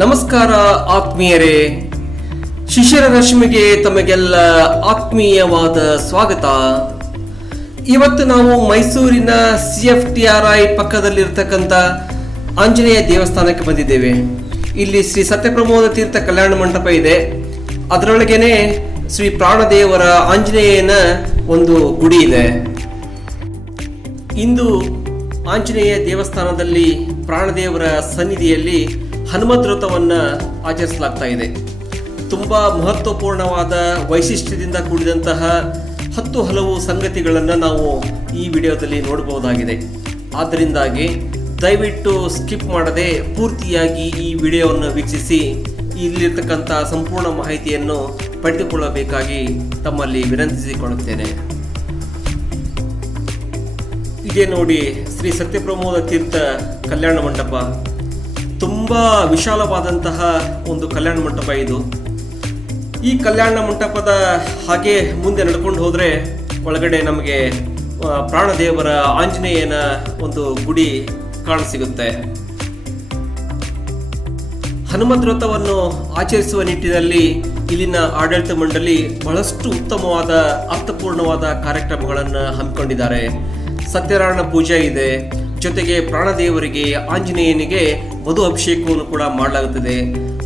ನಮಸ್ಕಾರ ಆತ್ಮೀಯರೇ, ಶಿಶಿರ ರಶ್ಮಿಗೆ ತಮಗೆಲ್ಲ ಆತ್ಮೀಯವಾದ ಸ್ವಾಗತ. ಇವತ್ತು ನಾವು ಮೈಸೂರಿನ CFTRI ಪಕ್ಕದಲ್ಲಿರ್ತಕ್ಕಂಥ ಆಂಜನೇಯ ದೇವಸ್ಥಾನಕ್ಕೆ ಬಂದಿದ್ದೇವೆ. ಇಲ್ಲಿ ಶ್ರೀ ಸತ್ಯಪ್ರಮೋದ ತೀರ್ಥ ಕಲ್ಯಾಣ ಮಂಟಪ ಇದೆ. ಅದರೊಳಗೇನೆ ಶ್ರೀ ಪ್ರಾಣದೇವರ ಆಂಜನೇಯನ ಒಂದು ಗುಡಿ ಇದೆ. ಇಂದು ಆಂಜನೇಯ ದೇವಸ್ಥಾನದಲ್ಲಿ ಪ್ರಾಣದೇವರ ಸನ್ನಿಧಿಯಲ್ಲಿ ಹನುಮದ್ ವ್ರತವನ್ನು ಆಚರಿಸಲಾಗ್ತಾ ಇದೆ. ತುಂಬ ಮಹತ್ವಪೂರ್ಣವಾದ ವೈಶಿಷ್ಟ್ಯದಿಂದ ಕೂಡಿದಂತಹ 10 ಹಲವು ಸಂಗತಿಗಳನ್ನು ನಾವು ಈ ವಿಡಿಯೋದಲ್ಲಿ ನೋಡಬಹುದಾಗಿದೆ. ಆದ್ದರಿಂದಾಗಿ ದಯವಿಟ್ಟು ಸ್ಕಿಪ್ ಮಾಡದೆ ಪೂರ್ತಿಯಾಗಿ ಈ ವಿಡಿಯೋವನ್ನು ವೀಕ್ಷಿಸಿ ಇಲ್ಲಿರ್ತಕ್ಕಂಥ ಸಂಪೂರ್ಣ ಮಾಹಿತಿಯನ್ನು ಪಡೆದುಕೊಳ್ಳಬೇಕಾಗಿ ತಮ್ಮಲ್ಲಿ ವಿನಂತಿಸಿಕೊಳ್ಳುತ್ತೇನೆ. ಇದೇ ನೋಡಿ ಶ್ರೀ ಸತ್ಯಪ್ರಮೋದ ತೀರ್ಥ ಕಲ್ಯಾಣ ಮಂಟಪ. ತುಂಬ ವಿಶಾಲವಾದಂತಹ ಒಂದು ಕಲ್ಯಾಣ ಮಂಟಪ ಇದು. ಈ ಕಲ್ಯಾಣ ಮಂಟಪದ ಹಾಗೆ ಮುಂದೆ ನಡ್ಕೊಂಡು ಹೋದರೆ ಒಳಗಡೆ ನಮಗೆ ಪ್ರಾಣದೇವರ ಆಂಜನೇಯನ ಒಂದು ಗುಡಿ ಕಾಣಸಿಗುತ್ತೆ. ಹನುಮದ್ ವ್ರತವನ್ನು ಆಚರಿಸುವ ನಿಟ್ಟಿನಲ್ಲಿ ಇಲ್ಲಿನ ಆಡಳಿತ ಮಂಡಳಿ ಬಹಳಷ್ಟು ಉತ್ತಮವಾದ ಅರ್ಥಪೂರ್ಣವಾದ ಕಾರ್ಯಕ್ರಮಗಳನ್ನು ಹಮ್ಮಿಕೊಂಡಿದ್ದಾರೆ. ಸತ್ಯನಾರಾಯಣ ಪೂಜೆ ಇದೆ, ಜೊತೆಗೆ ಪ್ರಾಣದೇವರಿಗೆ ಆಂಜನೇಯನಿಗೆ ಮಧು ಅಭಿಷೇಕವನ್ನು ಕೂಡ ಮಾಡಲಾಗುತ್ತದೆ.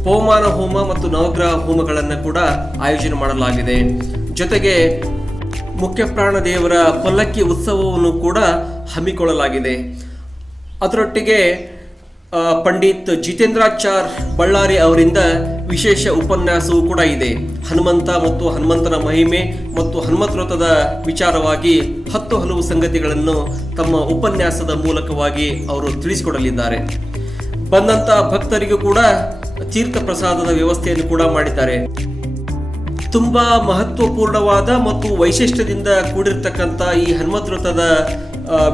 ಪವಮಾನ ಹೋಮ ಮತ್ತು ನವಗ್ರಹ ಹೋಮಗಳನ್ನು ಕೂಡ ಆಯೋಜನೆ ಮಾಡಲಾಗಿದೆ. ಜೊತೆಗೆ ಮುಖ್ಯ ಪ್ರಾಣದೇವರ ಪಲ್ಲಕ್ಕಿ ಉತ್ಸವವನ್ನು ಕೂಡ ಹಮ್ಮಿಕೊಳ್ಳಲಾಗಿದೆ. ಅದರೊಟ್ಟಿಗೆ ಪಂಡಿತ್ ಜಿತೇಂದ್ರಾಚಾರ್ ಬಳ್ಳಾರಿ ಅವರಿಂದ ವಿಶೇಷ ಉಪನ್ಯಾಸವೂ ಕೂಡ ಇದೆ. ಹನುಮಂತ ಮತ್ತು ಹನುಮಂತನ ಮಹಿಮೆ ಮತ್ತು ಹನುಮತ್ ವ್ರತದ ವಿಚಾರವಾಗಿ 10 ಹಲವು ಸಂಗತಿಗಳನ್ನು ತಮ್ಮ ಉಪನ್ಯಾಸದ ಮೂಲಕವಾಗಿ ಅವರು ತಿಳಿಸಿಕೊಡಲಿದ್ದಾರೆ. ಬಂದಂಥ ಭಕ್ತರಿಗೂ ಕೂಡ ತೀರ್ಥ ಪ್ರಸಾದದ ವ್ಯವಸ್ಥೆಯನ್ನು ಕೂಡ ಮಾಡಿದ್ದಾರೆ. ತುಂಬ ಮಹತ್ವಪೂರ್ಣವಾದ ಮತ್ತು ವೈಶಿಷ್ಟ್ಯದಿಂದ ಕೂಡಿರ್ತಕ್ಕಂಥ ಈ ಹನುಮತ್ ವ್ರತದ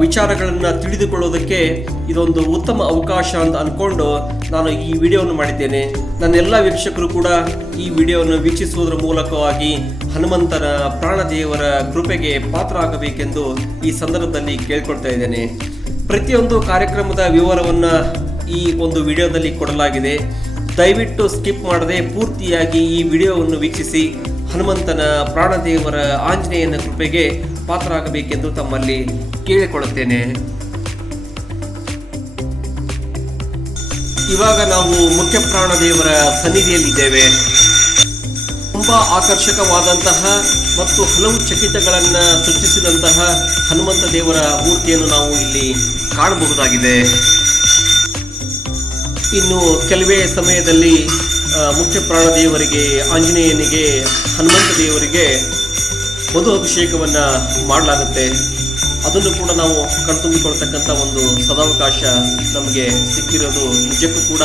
ವಿಚಾರಗಳನ್ನು ತಿಳಿದುಕೊಳ್ಳೋದಕ್ಕೆ ಇದೊಂದು ಉತ್ತಮ ಅವಕಾಶ ಅಂತ ಅಂದ್ಕೊಂಡು ನಾನು ಈ ವಿಡಿಯೋವನ್ನು ಮಾಡಿದ್ದೇನೆ. ನನ್ನೆಲ್ಲ ವೀಕ್ಷಕರು ಕೂಡ ಈ ವಿಡಿಯೋವನ್ನು ವೀಕ್ಷಿಸುವುದರ ಮೂಲಕವಾಗಿ ಹನುಮಂತನ ಪ್ರಾಣದೇವರ ಕೃಪೆಗೆ ಪಾತ್ರ ಆಗಬೇಕೆಂದು ಈ ಸಂದರ್ಭದಲ್ಲಿ ಕೇಳ್ಕೊಳ್ತಾ ಇದ್ದೇನೆ. ಪ್ರತಿಯೊಂದು ಕಾರ್ಯಕ್ರಮದ ವಿವರವನ್ನು ಈ ಒಂದು ವಿಡಿಯೋದಲ್ಲಿ ಕೊಡಲಾಗಿದೆ. ದಯವಿಟ್ಟು ಸ್ಕಿಪ್ ಮಾಡದೆ ಪೂರ್ತಿಯಾಗಿ ಈ ವಿಡಿಯೋವನ್ನು ವೀಕ್ಷಿಸಿ ಹನುಮಂತನ ಪ್ರಾಣದೇವರ ಆಂಜನೇಯನ ಕೃಪೆಗೆ ಪಾತ್ರ ಆಗಬೇಕೆಂದು ತಮ್ಮಲ್ಲಿ ಕೇಳಿಕೊಳ್ಳುತ್ತೇನೆ. ಇವಾಗ ನಾವು ಮುಖ್ಯ ಪ್ರಾಣದೇವರ ಸನ್ನಿಧಿಯಲ್ಲಿದ್ದೇವೆ. ತುಂಬ ಆಕರ್ಷಕವಾದಂತಹ ಮತ್ತು ಹಲವು ಚಕಿತಗಳನ್ನು ಸೃಷ್ಟಿಸಿದಂತಹ ಹನುಮಂತ ದೇವರ ಮೂರ್ತಿಯನ್ನು ನಾವು ಇಲ್ಲಿ ಕಾಣಬಹುದಾಗಿದೆ. ಇನ್ನು ಕೆಲವೇ ಸಮಯದಲ್ಲಿ ಮುಖ್ಯ ಪ್ರಾಣದೇವರಿಗೆ ಆಂಜನೇಯನಿಗೆ ಹನುಮಂತ ದೇವರಿಗೆ ಮಧು ಅಭಿಷೇಕವನ್ನು ಮಾಡಲಾಗುತ್ತೆ. ಅದನ್ನು ಕೂಡ ನಾವು ಕಣ್ತುಂಬಿಕೊಳ್ತಕ್ಕಂಥ ಒಂದು ಸದಾವಕಾಶ ನಮಗೆ ಸಿಕ್ಕಿರೋದು ನಿಜಕ್ಕೂ ಕೂಡ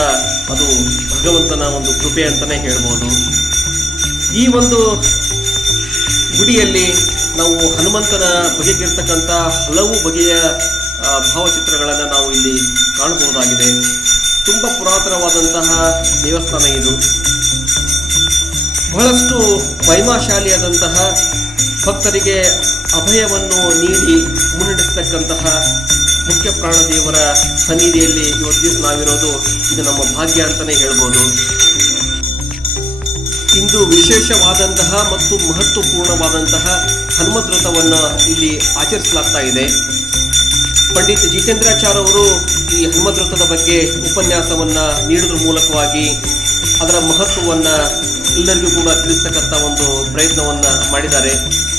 ಅದು ಭಗವಂತನ ಒಂದು ಕೃಪೆ ಅಂತಲೇ ಹೇಳ್ಬೋದು. ಈ ಒಂದು ಗುಡಿಯಲ್ಲಿ ನಾವು ಹನುಮಂತನ ಬಗೆಗಿರ್ತಕ್ಕಂಥ ಹಲವು ಬಗೆಯ ಭಾವಚಿತ್ರಗಳನ್ನು ನಾವು ಇಲ್ಲಿ ಕಾಣಬಹುದಾಗಿದೆ. ತುಂಬ ಪುರಾತನವಾದಂತಹ ದೇವಸ್ಥಾನ ಇದು. ಬಹಳಷ್ಟು ಮಹಿಮಾಶಾಲಿಯಾದಂತಹ ಭಕ್ತರಿಗೆ ಅಭಯವನ್ನು ನೀಡಿ ಮುನ್ನಡೆಸತಕ್ಕಂತಹ ಮುಖ್ಯ ಪ್ರಾಣದೇವರ ಸನ್ನಿಧಿಯಲ್ಲಿ ಇವತ್ತು ದಿವಸ ನಾವಿರೋದು ಇದು ನಮ್ಮ ಭಾಗ್ಯ ಅಂತಲೇ ಹೇಳ್ಬೋದು. ಇಂದು ವಿಶೇಷವಾದಂತಹ ಮತ್ತು ಮಹತ್ವಪೂರ್ಣವಾದಂತಹ ಹನುಮದ್ ವ್ರತವನ್ನು ಇಲ್ಲಿ ಆಚರಿಸಲಾಗ್ತಾ ಇದೆ. ಪಂಡಿತ್ ಜಿತೇಂದ್ರಾಚಾರ್ ಅವರು ಈ ಹನುಮದ್ ವ್ರತದ ಬಗ್ಗೆ ಉಪನ್ಯಾಸವನ್ನು ನೀಡೋದ್ರ ಮೂಲಕವಾಗಿ ಅದರ ಮಹತ್ವವನ್ನು ಎಲ್ಲರಿಗೂ ಕೂಡ ತಿಳಿಸ್ತಕ್ಕಂಥ ಒಂದು ಪ್ರಯತ್ನವನ್ನು ಮಾಡಿದ್ದಾರೆ.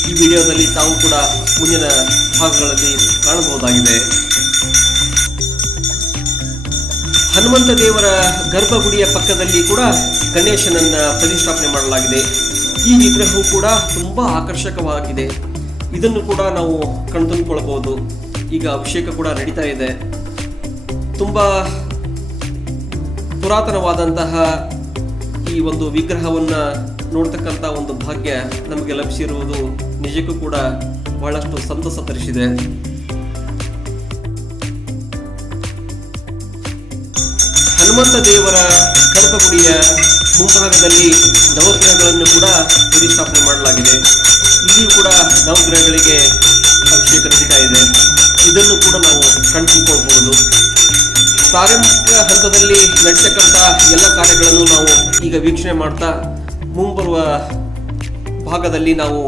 ಈ ವಿಡಿಯೋದಲ್ಲಿ ತಾವು ಕೂಡ ಮುಂದಿನ ಭಾಗಗಳಲ್ಲಿ ಕಾಣಬಹುದಾಗಿದೆ. ಹನುಮಂತ ದೇವರ ಗರ್ಭಗುಡಿಯ ಪಕ್ಕದಲ್ಲಿ ಕೂಡ ಗಣೇಶನನ್ನು ಪ್ರತಿಷ್ಠಾಪನೆ ಮಾಡಲಾಗಿದೆ. ಈ ವಿಗ್ರಹವು ಕೂಡ ತುಂಬ ಆಕರ್ಷಕವಾಗಿದೆ. ಇದನ್ನು ಕೂಡ ನಾವು ಕಣ್ತುಂಬಿಕೊಳ್ಳಬಹುದು. ಈಗ ಅಭಿಷೇಕ ಕೂಡ ನಡೀತಾ ಇದೆ. ತುಂಬ ಪುರಾತನವಾದಂತಹ ಈ ಒಂದು ವಿಗ್ರಹವನ್ನು ನೋಡ್ತಕ್ಕಂಥ ಒಂದು ಭಾಗ್ಯ ನಮಗೆ ಲಭಿಸಿರುವುದು ನಿಜಕ್ಕೂ ಕೂಡ ಬಹಳಷ್ಟು ಸಂತಸ ತರಿಸಿದೆ. ಹನುಮಂತ ದೇವರ ಗರ್ಭಗುಡಿಯ ಮುಂಭಾಗದಲ್ಲಿ ನವಗ್ರಹಗಳನ್ನು ಕೂಡ ಪ್ರತಿಷ್ಠಾಪನೆ ಮಾಡಲಾಗಿದೆ. ಇಲ್ಲಿಯೂ ಕೂಡ ನವಗ್ರಹಗಳಿಗೆ ಅಭಿಷೇಕ ನಡೀತಾ ಇದೆ. ಇದನ್ನು ಕೂಡ ನಾವು ಕಣ್ತುಂಬಿಕೊಳ್ಳಬಹುದು. ಪ್ರಾರಂಭಿಕ ಹಂತದಲ್ಲಿ ನಡೀತಕ್ಕಂಥ ಎಲ್ಲ ಕಾರ್ಯಗಳನ್ನು ನಾವು ಈಗ ವೀಕ್ಷಣೆ ಮಾಡ್ತಾ ಮುಂಬರುವ ಭಾಗದಲ್ಲಿ ನಾವು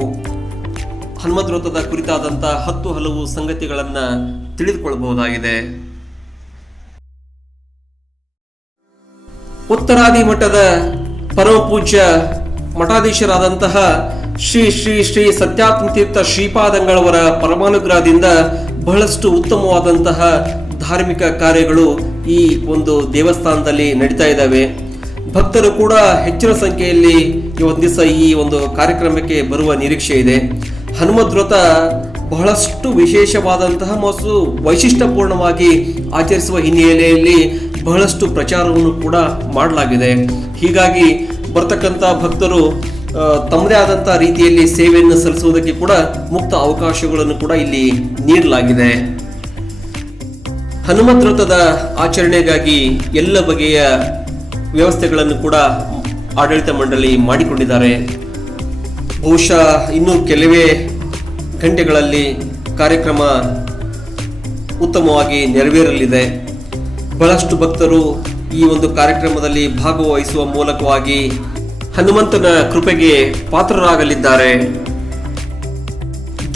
ಹನುಮದ್ ವ್ರತದ ಕುರಿತಾದಂಥ 10 ಹಲವು ಸಂಗತಿಗಳನ್ನು ತಿಳಿದುಕೊಳ್ಳಬಹುದಾಗಿದೆ. ಉತ್ತರಾದಿ ಮಠದ ಪರಮ ಪೂಜ್ಯ ಮಠಾಧೀಶರಾದಂತಹ ಶ್ರೀ ಶ್ರೀ ಶ್ರೀ ಸತ್ಯಾತ್ಮತೀರ್ಥ ಶ್ರೀಪಾದಂಗಳವರ ಪರಮಾನುಗ್ರಹದಿಂದ ಬಹಳಷ್ಟು ಉತ್ತಮವಾದಂತಹ ಧಾರ್ಮಿಕ ಕಾರ್ಯಗಳು ಈ ಒಂದು ದೇವಸ್ಥಾನದಲ್ಲಿ ನಡೀತಾ ಇದ್ದಾವೆ. ಭಕ್ತರು ಕೂಡ ಹೆಚ್ಚಿನ ಸಂಖ್ಯೆಯಲ್ಲಿ ಈ ಒಂದು ದಿವಸ ಈ ಒಂದು ಕಾರ್ಯಕ್ರಮಕ್ಕೆ ಬರುವ ನಿರೀಕ್ಷೆ ಇದೆ. ಹನುಮದ್ ವ್ರತ ಬಹಳಷ್ಟು ವಿಶೇಷವಾದಂತಹ ಮತ್ತು ವೈಶಿಷ್ಟ್ಯಪೂರ್ಣವಾಗಿ ಆಚರಿಸುವ ಹಿನ್ನೆಲೆಯಲ್ಲಿ ಬಹಳಷ್ಟು ಪ್ರಚಾರವನ್ನು ಕೂಡ ಮಾಡಲಾಗಿದೆ. ಹೀಗಾಗಿ ಬರ್ತಕ್ಕಂಥ ಭಕ್ತರು ತಮ್ಮದೇ ಆದಂತಹ ರೀತಿಯಲ್ಲಿ ಸೇವೆಯನ್ನು ಸಲ್ಲಿಸುವುದಕ್ಕೆ ಕೂಡ ಮುಕ್ತ ಅವಕಾಶಗಳನ್ನು ಕೂಡ ಇಲ್ಲಿ ನೀಡಲಾಗಿದೆ. ಹನುಮದ್ ವ್ರತದ ಆಚರಣೆಗಾಗಿ ಎಲ್ಲ ಬಗೆಯ ವ್ಯವಸ್ಥೆಗಳನ್ನು ಕೂಡ ಆಡಳಿತ ಮಂಡಳಿ ಮಾಡಿಕೊಂಡಿದ್ದಾರೆ. ಬಹುಶಃ ಇನ್ನೂ ಕೆಲವೇ ಗಂಟೆಗಳಲ್ಲಿ ಕಾರ್ಯಕ್ರಮ ಉತ್ತಮವಾಗಿ ನೆರವೇರಲಿದೆ. ಬಹಳಷ್ಟು ಭಕ್ತರು ಈ ಒಂದು ಕಾರ್ಯಕ್ರಮದಲ್ಲಿ ಭಾಗವಹಿಸುವ ಮೂಲಕವಾಗಿ ಹನುಮಂತನ ಕೃಪೆಗೆ ಪಾತ್ರರಾಗಲಿದ್ದಾರೆ.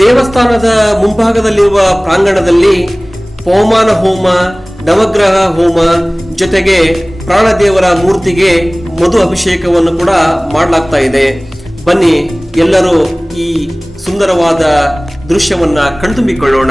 ದೇವಸ್ಥಾನದ ಮುಂಭಾಗದಲ್ಲಿರುವ ಪ್ರಾಂಗಣದಲ್ಲಿ ಪವಮಾನ ಹೋಮ, ನವಗ್ರಹ ಹೋಮ ಜೊತೆಗೆ ಪ್ರಾಣದೇವರ ಮೂರ್ತಿಗೆ ಮಧು ಅಭಿಷೇಕವನ್ನು ಕೂಡ ಮಾಡಲಾಗ್ತಾ ಇದೆ. ಬನ್ನಿ ಎಲ್ಲರೂ ಈ ಸುಂದರವಾದ ದೃಶ್ಯವನ್ನ ಕಣ್ತುಂಬಿಕೊಳ್ಳೋಣ.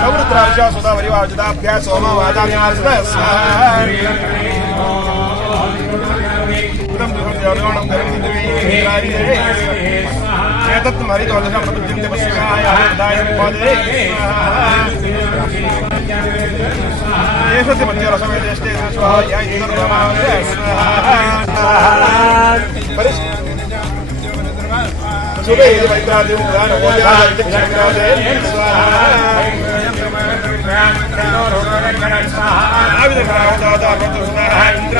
सौरुद्राविशा सुधा वरिवाजुदाभ्या सोमवादाभ्यास्ता स्वाहा उदं दुर्योणं धरन्ति एतत् मरितोदकं प्रतिदिनवस्याय दायं पदे एषति मध्यरसमेदेष्टे स्वाहा या इन्दर्वमाने स्वाहा सुबह ये वैद्यादि उदान होता है चक्रादे स्वाहा आविद करावदा दा बतुना इंद्र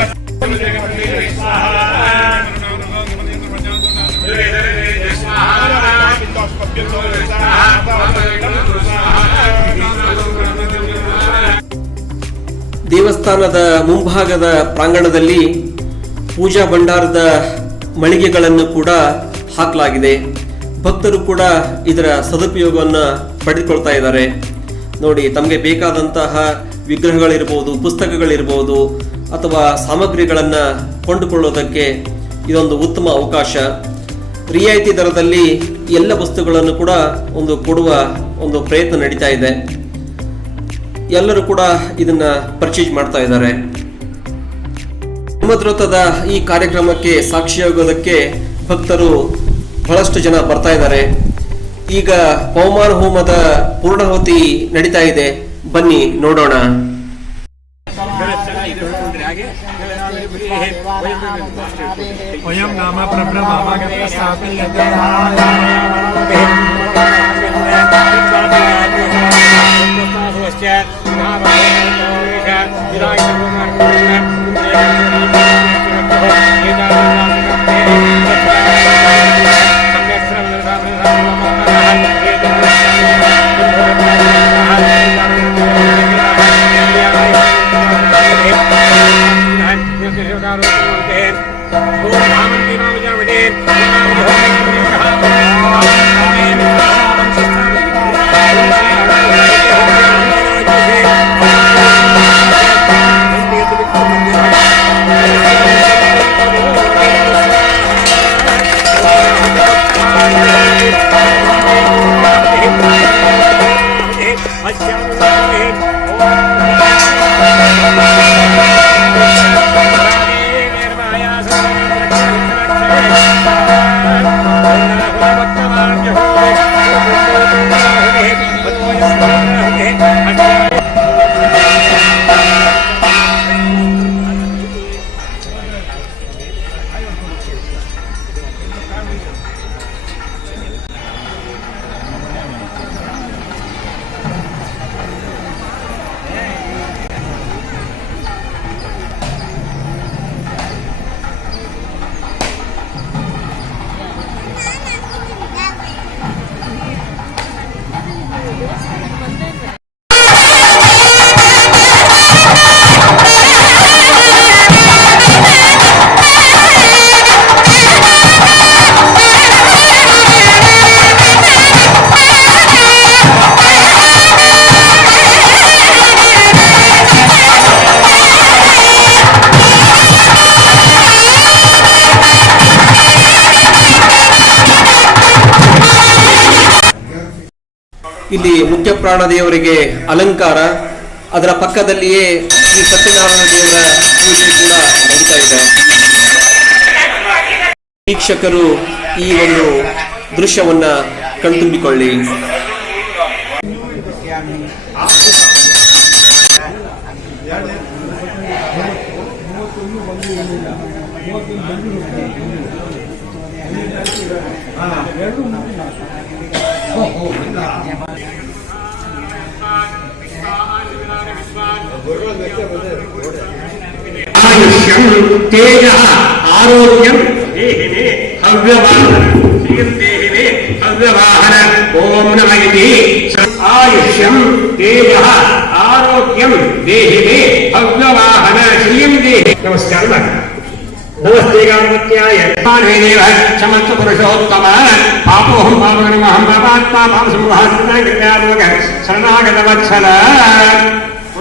ದೇವಸ್ಥಾನದ ಮುಂಭಾಗದ ಪ್ರಾಂಗಣದಲ್ಲಿ ಪೂಜಾ ಭಂಡಾರದ ಮಳಿಗೆಗಳನ್ನು ಕೂಡ ಹಾಕಲಾಗಿದೆ. ಭಕ್ತರು ಕೂಡ ಇದರ ಸದುಪಯೋಗವನ್ನು ಪಡೆದುಕೊಳ್ತಾ ಇದ್ದಾರೆ. ನೋಡಿ, ತಮಗೆ ಬೇಕಾದಂತಹ ವಿಗ್ರಹಗಳಿರ್ಬೋದು, ಪುಸ್ತಕಗಳಿರ್ಬೋದು ಅಥವಾ ಸಾಮಗ್ರಿಗಳನ್ನು ಕೊಂಡುಕೊಳ್ಳೋದಕ್ಕೆ ಇದೊಂದು ಉತ್ತಮ ಅವಕಾಶ. ರಿಯಾಯಿತಿ ದರದಲ್ಲಿ ಎಲ್ಲ ವಸ್ತುಗಳನ್ನು ಕೂಡ ಕೊಡುವ ಒಂದು ಪ್ರಯತ್ನ ನಡೀತಾ ಇದೆ. ಎಲ್ಲರೂ ಕೂಡ ಇದನ್ನ ಪರ್ಚೇಸ್ ಮಾಡ್ತಾ ಇದ್ದಾರೆ. ಹನುಮದ್ ವ್ರತದ ಈ ಕಾರ್ಯಕ್ರಮಕ್ಕೆ ಸಾಕ್ಷಿಯಾಗೋದಕ್ಕೆ ಭಕ್ತರು ಬಹಳಷ್ಟು ಜನ ಬರ್ತಾ ಇದ್ದಾರೆ. ಈಗ ಪವಮಾನ ಹೋಮದ ಪೂರ್ಣಾಹುತಿ ನಡೀತಾ ಇದೆ. ಬನ್ನಿ ನೋಡೋಣ. ಇಲ್ಲಿ ಮುಖ್ಯ ಪ್ರಾಣ ದೇವರಿಗೆ ಅಲಂಕಾರ, ಅದರ ಪಕ್ಕದಲ್ಲಿಯೇ ಶ್ರೀ ಸತ್ಯನಾರಾಯಣ ದೇವರ ಪೂಜೆ ಕೂಡ ನಡೀತಾ ಇದೆ. ವೀಕ್ಷಕರು ಈ ಒಂದು ದೃಶ್ಯವನ್ನ ಕಣ್ತುಂಬಿಕೊಳ್ಳಿ. ಆಯುಷ್ಯಂ ತೇಜ ಆರೋಗ್ಯಂ ದೇಹಿನೇ ಹವ್ಯವಾಹನ ಶ್ರೀಯಂ ದೇಹಿನೇ ಹವ್ಯವಾಹನ ಓಂ ನಮಃ ಇತಿ. ಆಯುಷ್ಯಂ ತೇಜ ಆರೋಗ್ಯಂ ದೇಹಿನೇ ಹವ್ಯವಾಹನ ಶ್ರೀಯಂ ದೇಹಿ. ನಮಸ್ಕಾರ. ನಮಸ್ತೆ ಗಣಪತ್ಯಾಯ ದೇವ ಸಮಸ್ತ ಪುರುಷೋತ್ತಮ ಪಾಪೋಹಂ ಪಾಪಗಣಮಹಂ ಪಾಪಾತ್ಮ ಪಾಪ ಸಂಹಾರ ಶರಣಾಗತ ವತ್ಸಲ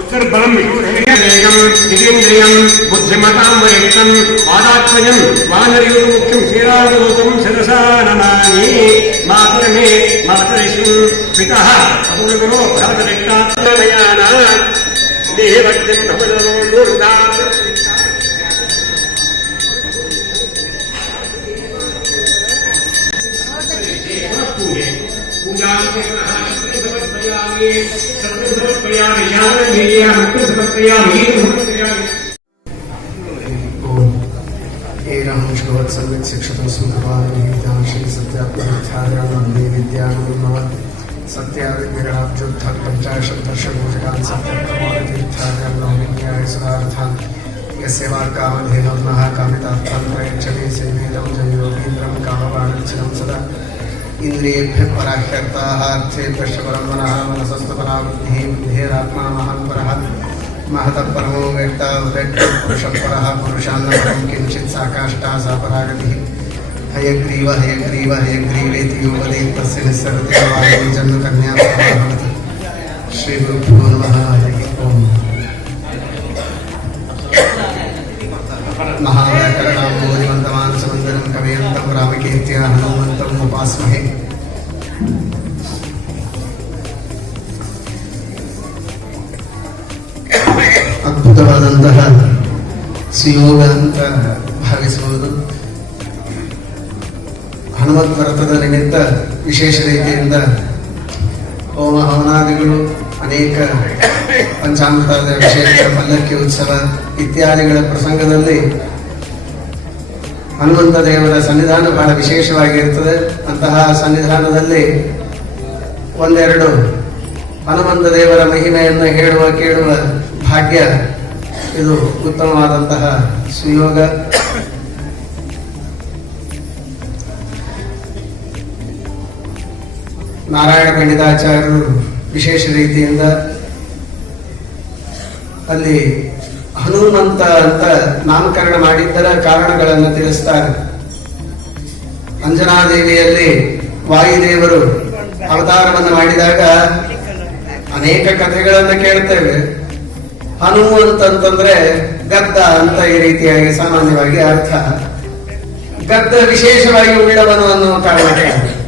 ಉತ್ತರ್ಬಲಂ ವಿಶೂರೇಯಂ ಜಿತೇಂದ್ರಿಯಂ ಬುದ್ಧಿಮತಾಂ ವಯಕ್ತಂ ವಾದಾತ್ಮಜಂ ವಾನರಯೂಪಂ ಶ್ರೀರಾಮದೂತಂ ಶಿರಸಾ ನಮಾಮಿ. ಮಾತರಮೇ ಮಾತರಿಷು ಪಿತಃ ಅಪುರಗುರೋ ಭರತರಿಕ್ತಾತ್ಮಯಾನ ದೇಹಭಕ್ತಿಂ ಭವನೋ ಮೂರ್ಧಾತ್. शिक्षतो सुखवान श्री सत्यात्मने विद्यागुरुर्भवन् सत्याविग्रहाब्जोत्थान् पञ्चाशतवर्षपूजकान् सत्यप्रमाणतीर्थान् सुधार्थान् यस्य वाक्कामधेनोन्नः कामितार्थान् प्रयच्छति सेवेदं जयोगीन्द्रं कामवाणिज्यं सदा इन्द्रियेभ्यः पराह्यर्ताः अर्थेभ्यश्च परं मनः मनसस्तपरा बुद्धिः बुद्धेरात्मा महान् परः महतः परमो वेत्ता पुरुषः परः पुरुषान्नपरं किञ्चित् सा काष्ठा सा परागतिः. हयग्रीव हयग्रीव हयग्रीवेति यो वदेत् तस्य निस्सरति जन्मकन्या भवति. श्रीगुरुभ्यो नमः. हरिः ओम्. महाव्याकरणाम्बोधिमन्तमानसमन्दनं कवयन्तं रामकीर्त्या हनुमन्तम् उपास्महे. ಅದ್ಭುತವಾದಂತಹ ಸುಯೋಗ ಅಂತ ಭಾವಿಸಬಹುದು. ಹನುಮತ್ ವ್ರತದ ನಿಮಿತ್ತ ವಿಶೇಷ ರೀತಿಯಿಂದ ಹೋಮ ಹವನಾದಿಗಳು, ಅನೇಕ ಪಂಚಾಮೃತದ ವಿಶೇಷ ಪಲ್ಲಕ್ಕಿ ಉತ್ಸವ ಇತ್ಯಾದಿಗಳ ಪ್ರಸಂಗದಲ್ಲಿ ಹನುಮಂತ ದೇವರ ಸನ್ನಿಧಾನ ಬಹಳ ವಿಶೇಷವಾಗಿರುತ್ತದೆ. ಅಂತಹ ಸನ್ನಿಧಾನದಲ್ಲಿ ಒಂದೆರಡು ಹನುಮಂತ ದೇವರ ಮಹಿಮೆಯನ್ನು ಹೇಳುವ ಕೇಳುವ ಭಾಗ್ಯ ಇದು ಉತ್ತಮವಾದಂತಹ ಸುಯೋಗ. ನಾರಾಯಣ ಪಂಡಿತಾಚಾರ್ಯರು ವಿಶೇಷ ರೀತಿಯಿಂದ ಅಲ್ಲಿ ಹನುಮಂತ ಅಂತ ನಾಮಕರಣ ಮಾಡಿದ್ದರ ಕಾರಣಗಳನ್ನು ತಿಳಿಸ್ತಾರೆ. ಅಂಜನಾದೇವಿಯಲ್ಲಿ ವಾಯುದೇವರು ಅವತಾರವನ್ನು ಮಾಡಿದಾಗ ಅನೇಕ ಕಥೆಗಳನ್ನು ಕೇಳ್ತೇವೆ. ಹನುಮಂತಂತಂದ್ರೆ ಗದ್ದ ಅಂತ ಈ ರೀತಿಯಾಗಿ ಸಾಮಾನ್ಯವಾಗಿ ಅರ್ಥ. ಗದ್ದ ವಿಶೇಷವಾಗಿ ಉಳ್ಳವನು ಅನ್ನುವ ಕಾರಣಕ್ಕೆ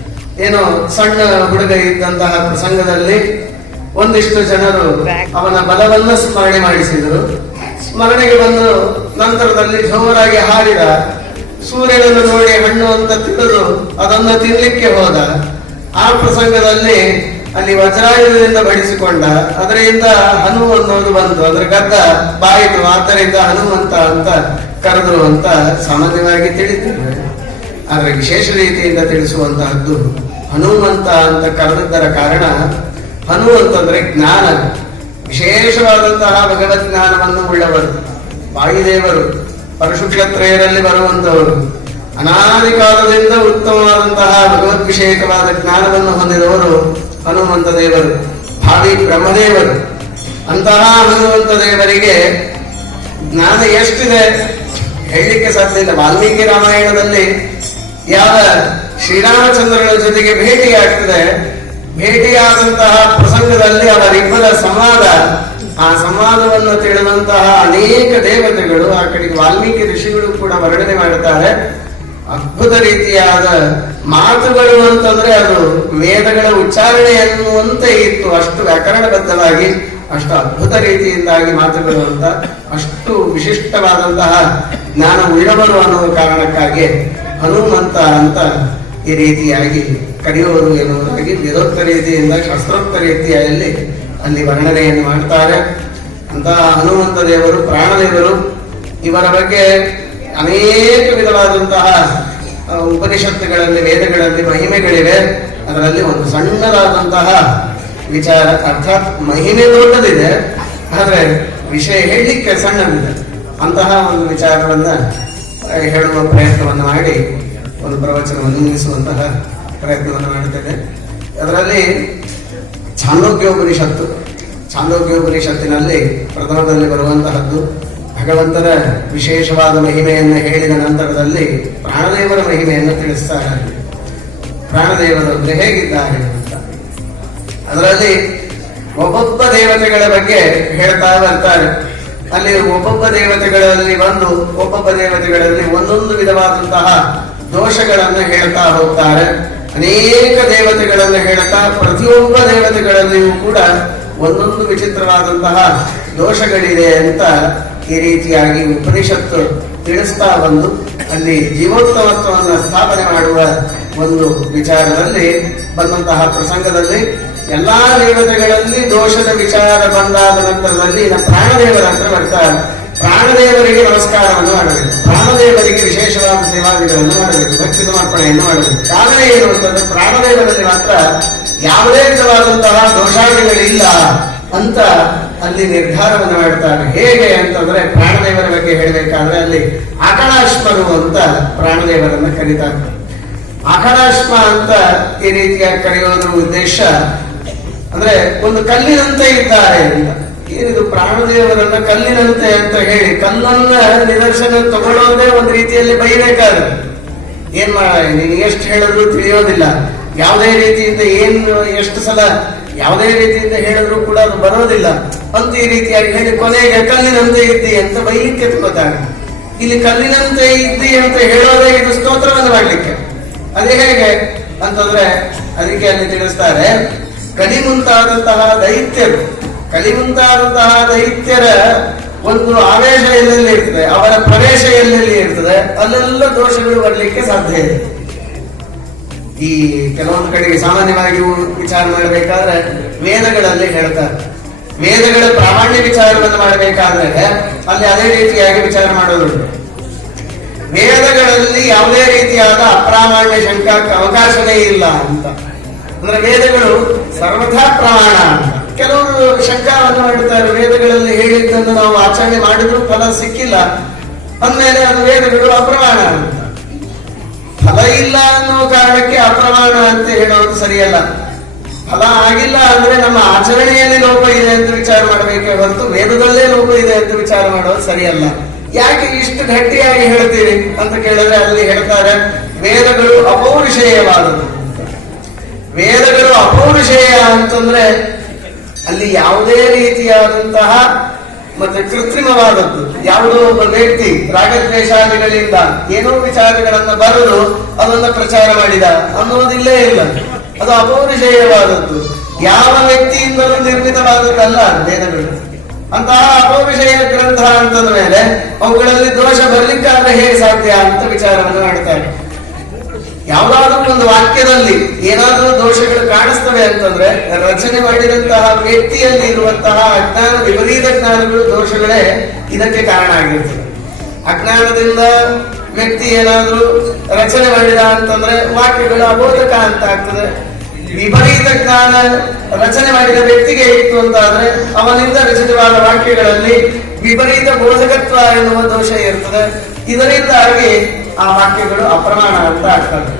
ಏನೋ ಸಣ್ಣ ಹುಡುಗ ಇದ್ದಂತಹ ಪ್ರಸಂಗದಲ್ಲಿ ಒಂದಿಷ್ಟು ಜನರು ಅವನ ಬಲವನ್ನು ಸ್ಮರಣೆ ಮಾಡಿಸಿದರು. ಸ್ಮರಣೆಗೆ ಬಂದು ನಂತರದಲ್ಲಿ ಜೋರಾಗಿ ಹಾರಿದ. ಸೂರ್ಯನನ್ನು ನೋಡಿ ಹಣ್ಣು ಅಂತ ತಿಳಿದು ಅದನ್ನು ತಿನ್ಲಿಕ್ಕೆ ಹೋದ. ಆ ಪ್ರಸಂಗದಲ್ಲಿ ಅಲ್ಲಿ ವಜ್ರಾಯುಧದಿಂದ ಬಡಿಸಿಕೊಂಡ. ಅದರಿಂದ ಹನು ಅನ್ನೋದು ಬಂತು. ಅದ್ರ ಗದ್ದ ಬಾಯಿತು. ಆದ್ದರಿಂದ ಹನುಮಂತ ಅಂತ ಕರೆದ್ರು ಅಂತ ಸಾಮಾನ್ಯವಾಗಿ ತಿಳಿದಿದ್ದೇವೆ. ಆದ್ರೆ ವಿಶೇಷ ರೀತಿಯಿಂದ ತಿಳಿಸುವಂತಹದ್ದು ಹನುಮಂತ ಅಂತ ಕರೆದಿದ್ದರ ಕಾರಣ, ಹನು ಅಂತಂದ್ರೆ ಜ್ಞಾನ, ವಿಶೇಷವಾದಂತಹ ಭಗವತ್ ಜ್ಞಾನವನ್ನು ಉಳ್ಳವರು. ವಾಯುದೇವರು ಪರಶುಕ್ಷತ್ರೆಯರಲ್ಲಿ ಬರುವಂತವರು, ಅನಾದಿ ಕಾಲದಿಂದ ಉತ್ತಮವಾದಂತಹ ಭಗವದ್ವಿಷಯಕವಾದ ಜ್ಞಾನವನ್ನು ಹೊಂದಿದವರು ಹನುಮಂತ ದೇವರು, ಭಾವಿ ಬ್ರಹ್ಮದೇವರು. ಅಂತಹ ಹನುಮಂತ ದೇವರಿಗೆ ಜ್ಞಾನ ಎಷ್ಟಿದೆ ಹೇಳಲಿಕ್ಕೆ ಸಾಧ್ಯ ಇಲ್ಲ. ವಾಲ್ಮೀಕಿ ರಾಮಾಯಣದಲ್ಲಿ ಯಾವ ಶ್ರೀರಾಮಚಂದ್ರನ ಜೊತೆಗೆ ಭೇಟಿಯಾಗ್ತದೆ, ಭೇಟಿಯಾದಂತಹ ಪ್ರಸಂಗದಲ್ಲಿ ಅವರಿಬ್ಬರ ಸಂವಾದ, ಆ ಸಂವಾದವನ್ನು ತಿಳಿದಂತಹ ಅನೇಕ ದೇವತೆಗಳು, ಆ ಕಡೆಗೆ ವಾಲ್ಮೀಕಿ ಋಷಿಗಳು ಕೂಡ ವರ್ಣನೆ ಮಾಡುತ್ತಾರೆ. ಅದ್ಭುತ ರೀತಿಯಾದ ಮಾತುಗಳು ಅಂತಂದ್ರೆ ಅದು ವೇದಗಳ ಉಚ್ಚಾರಣೆ ಎನ್ನುವಂತೆ ಇತ್ತು. ಅಷ್ಟು ವ್ಯಾಕರಣಬದ್ಧವಾಗಿ, ಅಷ್ಟು ಅದ್ಭುತ ರೀತಿಯಿಂದಾಗಿ ಮಾತುಗಳು ಅಂತ, ಅಷ್ಟು ವಿಶಿಷ್ಟವಾದಂತಹ ಜ್ಞಾನ ಉಳ್ಳವರು ಅನ್ನುವ ಕಾರಣಕ್ಕಾಗಿ ಹನುಮಂತ ಅಂತ ಈ ರೀತಿಯಾಗಿ ಕರೆಯುವುದು ಎನ್ನುವುದಾಗಿ ವೇದೋಕ್ತ ರೀತಿಯಿಂದ ಶಾಸ್ತ್ರೋಕ್ತ ರೀತಿಯಲ್ಲಿ ಅಲ್ಲಿ ವರ್ಣನೆಯನ್ನು ಮಾಡ್ತಾರೆ. ಅಂತಹ ಹನುಮಂತ ದೇವರು, ಪ್ರಾಣದೇವರು, ಇವರ ಬಗ್ಗೆ ಅನೇಕ ವಿಧವಾದಂತಹ ಉಪನಿಷತ್ತುಗಳಲ್ಲಿ, ವೇದಗಳಲ್ಲಿ ಮಹಿಮೆಗಳಿವೆ. ಅದರಲ್ಲಿ ಒಂದು ಸಣ್ಣದಾದಂತಹ ವಿಚಾರ, ಅರ್ಥಾತ್ ಮಹಿಮೆ ದೊಡ್ಡದಿದೆ, ಆದರೆ ವಿಷಯ ಹೇಳಲಿಕ್ಕೆ ಸಣ್ಣದಿದೆ. ಅಂತಹ ಒಂದು ವಿಚಾರವನ್ನ ಹೇಳುವ ಪ್ರಯತ್ನವನ್ನು ಮಾಡಿ ಒಂದು ಪ್ರವಚನವನ್ನು ಮುಗಿಸುವಂತಹ ಪ್ರಯತ್ನವನ್ನು ಮಾಡುತ್ತೇನೆ. ಅದರಲ್ಲಿ ಛಾಂದೋಗ್ಯೋಪನಿಷತ್ತಿನಲ್ಲಿ ಪ್ರಥಮದಲ್ಲಿ ಬರುವಂತಹದ್ದು ಭಗವಂತನ ವಿಶೇಷವಾದ ಮಹಿಮೆಯನ್ನು ಹೇಳಿದ ನಂತರದಲ್ಲಿ ಪ್ರಾಣದೇವರ ಮಹಿಮೆಯನ್ನು ತಿಳಿಸ್ತಾರೆ. ಪ್ರಾಣದೇವರು ಅಂದ್ರೆ ಹೇಗಿದ್ದಾರೆ ಅಂತ ಅದರಲ್ಲಿ ಒಬ್ಬೊಬ್ಬ ದೇವತೆಗಳ ಬಗ್ಗೆ ಹೇಳ್ತಾ ಬರ್ತಾರೆ. ಅಲ್ಲಿ ಒಬ್ಬೊಬ್ಬ ದೇವತೆಗಳಲ್ಲಿ ಒಬ್ಬೊಬ್ಬ ದೇವತೆಗಳಲ್ಲಿ ಒಂದೊಂದು ವಿಧವಾದಂತಹ ದೋಷಗಳನ್ನು ಹೇಳ್ತಾ ಹೋಗ್ತಾರೆ. ಅನೇಕ ದೇವತೆಗಳನ್ನು ಹೇಳ್ತಾ ಪ್ರತಿಯೊಬ್ಬ ದೇವತೆಗಳಲ್ಲಿಯೂ ಕೂಡ ಒಂದೊಂದು ವಿಚಿತ್ರವಾದಂತಹ ದೋಷಗಳಿದೆ ಅಂತ ಈ ರೀತಿಯಾಗಿ ಉಪನಿಷತ್ತು ತಿಳಿಸ್ತಾ ಬಂದು ಅಲ್ಲಿ ಜೀವೋತ್ತಮತ್ವವನ್ನು ಸ್ಥಾಪನೆ ಮಾಡುವ ಒಂದು ವಿಚಾರದಲ್ಲಿ ಬಂದಂತಹ ಪ್ರಸಂಗದಲ್ಲಿ ಎಲ್ಲಾ ದೇವತೆಗಳಲ್ಲಿ ದೋಷದ ವಿಚಾರ ಬಂದಾದ ನಂತರದಲ್ಲಿ ಪ್ರಾಣದೇವರ ಹತ್ರ ಬರ್ತಾರೆ. ಪ್ರಾಣದೇವರಿಗೆ ನಮಸ್ಕಾರವನ್ನು ಮಾಡಬೇಕು, ಪ್ರಾಣದೇವರಿಗೆ ವಿಶೇಷವಾದ ಸೇವಾದಿಗಳನ್ನು ಮಾಡಬೇಕು, ಭಕ್ತಿ ಸಮರ್ಪಣೆಯನ್ನು ಮಾಡಬೇಕು. ಕಾರಣ ಏನು ಅಂತಂದ್ರೆ ಪ್ರಾಣದೇವರಲ್ಲಿ ಮಾತ್ರ ಯಾವುದೇ ವಿಧವಾದಂತಹ ದೋಷಾದಿಗಳಿಲ್ಲ ಅಂತ ಅಲ್ಲಿ ನಿರ್ಧಾರವನ್ನು ಮಾಡ್ತಾರೆ. ಹೇಗೆ ಅಂತಂದ್ರೆ ಪ್ರಾಣದೇವರ ಬಗ್ಗೆ ಹೇಳಬೇಕಾದ್ರೆ ಅಲ್ಲಿ ಆಕಳಾಶ್ಮರು ಅಂತ ಪ್ರಾಣದೇವರನ್ನ ಕರೀತಾರೆ. ಆಕಳಾಶ್ಮ ಅಂತ ಈ ರೀತಿಯಾಗಿ ಕರೆಯೋದ್ರ ಉದ್ದೇಶ ಅಂದ್ರೆ ಒಂದು ಕಲ್ಲಿನಂತೆ ಇದ್ದಾರೆ ಅಂತ. ಏನಿದು ಪ್ರಾಣದೇವರನ್ನ ಕಲ್ಲಿನಂತೆ ಅಂತ ಹೇಳಿ ಕಲ್ಲನ್ನ ನಿದರ್ಶನ ತಗೊಳ್ಳೋದೇ ಒಂದು ರೀತಿಯಲ್ಲಿ ಬೈಬೇಕಾದ್ರೆ ಏನ್ ನೀನು ಎಷ್ಟು ಹೇಳಿದ್ರು ತಿಳಿಯೋದಿಲ್ಲ. ಯಾವುದೇ ರೀತಿಯಿಂದ ಎಷ್ಟು ಸಲ ಯಾವುದೇ ರೀತಿಯಿಂದ ಹೇಳಿದ್ರು ಕೂಡ ಅದು ಬರೋದಿಲ್ಲ ಅಂತ ಈ ರೀತಿಯಾಗಿ ಹೇಳಿ ಕೊನೆಗೆ ಕಲ್ಲಿನಂತೆ ಇದ್ದಿ ಅಂತ ಬೈಲಿಕ್ಕೆ ತಗೋತಾರೆ. ಇಲ್ಲಿ ಕಲ್ಲಿನಂತೆ ಇದ್ದಿ ಅಂತ ಹೇಳೋದೇ ಇದು ಸ್ತೋತ್ರವನ್ನು ಮಾಡ್ಲಿಕ್ಕೆ. ಅದೇ ಹೇಗೆ ಅಂತಂದ್ರೆ ಅದಕ್ಕೆ ಅಲ್ಲಿ ತಿಳಿಸ್ತಾರೆ, ಕಲಿಮುಂತಾದಂತಹ ದೈತ್ಯರ ಒಂದು ಆವೇಶ ಎಲ್ಲೆಲ್ಲಿ ಇರ್ತದೆ, ಅವರ ಪ್ರವೇಶ ಎಲ್ಲೆಲ್ಲಿ ಇರ್ತದೆ, ಅಲ್ಲೆಲ್ಲ ದೋಷಗಳು ಬರಲಿಕ್ಕೆ ಸಾಧ್ಯ ಇದೆ. ಈ ಕೆಲವೊಂದು ಕಡೆಗೆ ಸಾಮಾನ್ಯವಾಗಿ ವಿಚಾರ ಮಾಡಬೇಕಾದ್ರೆ ವೇದಗಳಲ್ಲಿ ಹೇಳ್ತಾರೆ. ವೇದಗಳ ಪ್ರಾಮಾಣ್ಯ ವಿಚಾರವನ್ನು ಮಾಡಬೇಕಾದ್ರೆ ಅಲ್ಲಿ ಅದೇ ರೀತಿಯಾಗಿ ವಿಚಾರ ಮಾಡೋದುಂಟು. ವೇದಗಳಲ್ಲಿ ಯಾವುದೇ ರೀತಿಯಾದ ಅಪ್ರಾಮಾಣ್ಯ ಶಂಕಕ್ಕೆ ಅವಕಾಶವೇ ಇಲ್ಲ ಅಂತ. ಅಂದ್ರೆ ವೇದಗಳು ಸರ್ವಥಾ ಪ್ರಮಾಣ ಅಂತ. ಕೆಲವರು ಶಂಕವನ್ನು ಮಾಡುತ್ತಾರೆ, ವೇದಗಳಲ್ಲಿ ಹೇಳಿದ್ದನ್ನು ನಾವು ಆಚರಣೆ ಮಾಡಿದ್ರು ಫಲ ಸಿಕ್ಕಿಲ್ಲ ಅಂದ್ಮೇಲೆ ಅದು ವೇದಗಳು ಅಪ್ರಮಾಣ ಅಂತ. ಫಲ ಇಲ್ಲ ಅನ್ನುವ ಕಾರಣಕ್ಕೆ ಅಪ್ರಮಾಣ ಅಂತ ಹೇಳೋದು ಸರಿಯಲ್ಲ. ಫಲ ಆಗಿಲ್ಲ ಅಂದ್ರೆ ನಮ್ಮ ಆಚರಣೆಯಲ್ಲಿ ಲೋಪ ಇದೆ ಅಂತ ವಿಚಾರ ಮಾಡಬೇಕೇ ಹೊರತು ವೇದದಲ್ಲೇ ಲೋಪ ಇದೆ ಅಂತ ವಿಚಾರ ಮಾಡೋದು ಸರಿಯಲ್ಲ. ಯಾಕೆ ಇಷ್ಟು ಗಟ್ಟಿಯಾಗಿ ಹೇಳ್ತೀರಿ ಅಂತ ಕೇಳಿದ್ರೆ ಅಲ್ಲಿ ಹೇಳ್ತಾರೆ, ವೇದಗಳು ಅಪೌರುಷೇಯವಾದದ್ದು. ವೇದಗಳು ಅಪೌರುಷೇಯ ಅಂತಂದ್ರೆ ಅಲ್ಲಿ ಯಾವುದೇ ರೀತಿಯಾದಂತಹ ಮತ್ತೆ ಕೃತ್ರಿಮವಾದದ್ದು, ಯಾವುದೋ ಒಬ್ಬ ವ್ಯಕ್ತಿ ರಾಗದ್ವೇಷಾದಿಗಳಿಂದ ಏನೋ ವಿಚಾರಗಳನ್ನ ಬರೆದು ಅದನ್ನ ಪ್ರಚಾರ ಮಾಡಿದ ಅನ್ನೋದಿಲ್ಲೇ ಇಲ್ಲ. ಅದು ಅಪೌರುಷೇಯವಾದದ್ದು, ಯಾವ ವ್ಯಕ್ತಿಯಿಂದಲೂ ನಿರ್ಮಿತವಾದದ್ದಲ್ಲ ವೇದಗಳು. ಅಂತಹ ಅಪೌರುಷೇಯ ಗ್ರಂಥ ಅಂತಂದ ಮೇಲೆ ಅವುಗಳಲ್ಲಿ ದೋಷ ಬರ್ಲಿಕ್ಕಾದ್ರೆ ಹೇಗೆ ಸಾಧ್ಯ ಅಂತ ವಿಚಾರವನ್ನು ಮಾಡ್ತಾರೆ. ಯಾವುದಾದ್ರೂ ಒಂದು ವಾಕ್ಯದಲ್ಲಿ ಏನಾದರೂ ದೋಷಗಳು ಕಾಣಿಸ್ತವೆ ಅಂತಂದ್ರೆ ರಚನೆ ಮಾಡಿದಂತಹ ವ್ಯಕ್ತಿಯಲ್ಲಿ ಇರುವಂತಹ ಅಜ್ಞಾನ, ವಿಪರೀತ ಜ್ಞಾನಗಳು, ದೋಷಗಳೇ ಇದಕ್ಕೆ ಕಾರಣ ಆಗಿರ್ತದೆ. ಅಜ್ಞಾನದಿಂದ ವ್ಯಕ್ತಿ ಏನಾದ್ರೂ ರಚನೆ ಮಾಡಿದ ಅಂತಂದ್ರೆ ವಾಕ್ಯಗಳು ಅಬೋಧಕ ಅಂತ ಆಗ್ತದೆ. ವಿಪರೀತ ಜ್ಞಾನ ರಚನೆ ಮಾಡಿದ ವ್ಯಕ್ತಿಗೆ ಇತ್ತು ಅಂತಾದ್ರೆ ಅವನಿಂದ ರಚಿತವಾದ ವಾಕ್ಯಗಳಲ್ಲಿ ವಿಪರೀತ ಬೋಧಕತ್ವ ಎನ್ನುವ ದೋಷ ಇರ್ತದೆ. ಇದರಿಂದಾಗಿ ಆ ವಾಕ್ಯಗಳು ಅಪ್ರಮಾಣ ಅಂತ ಆಗ್ತದೆ.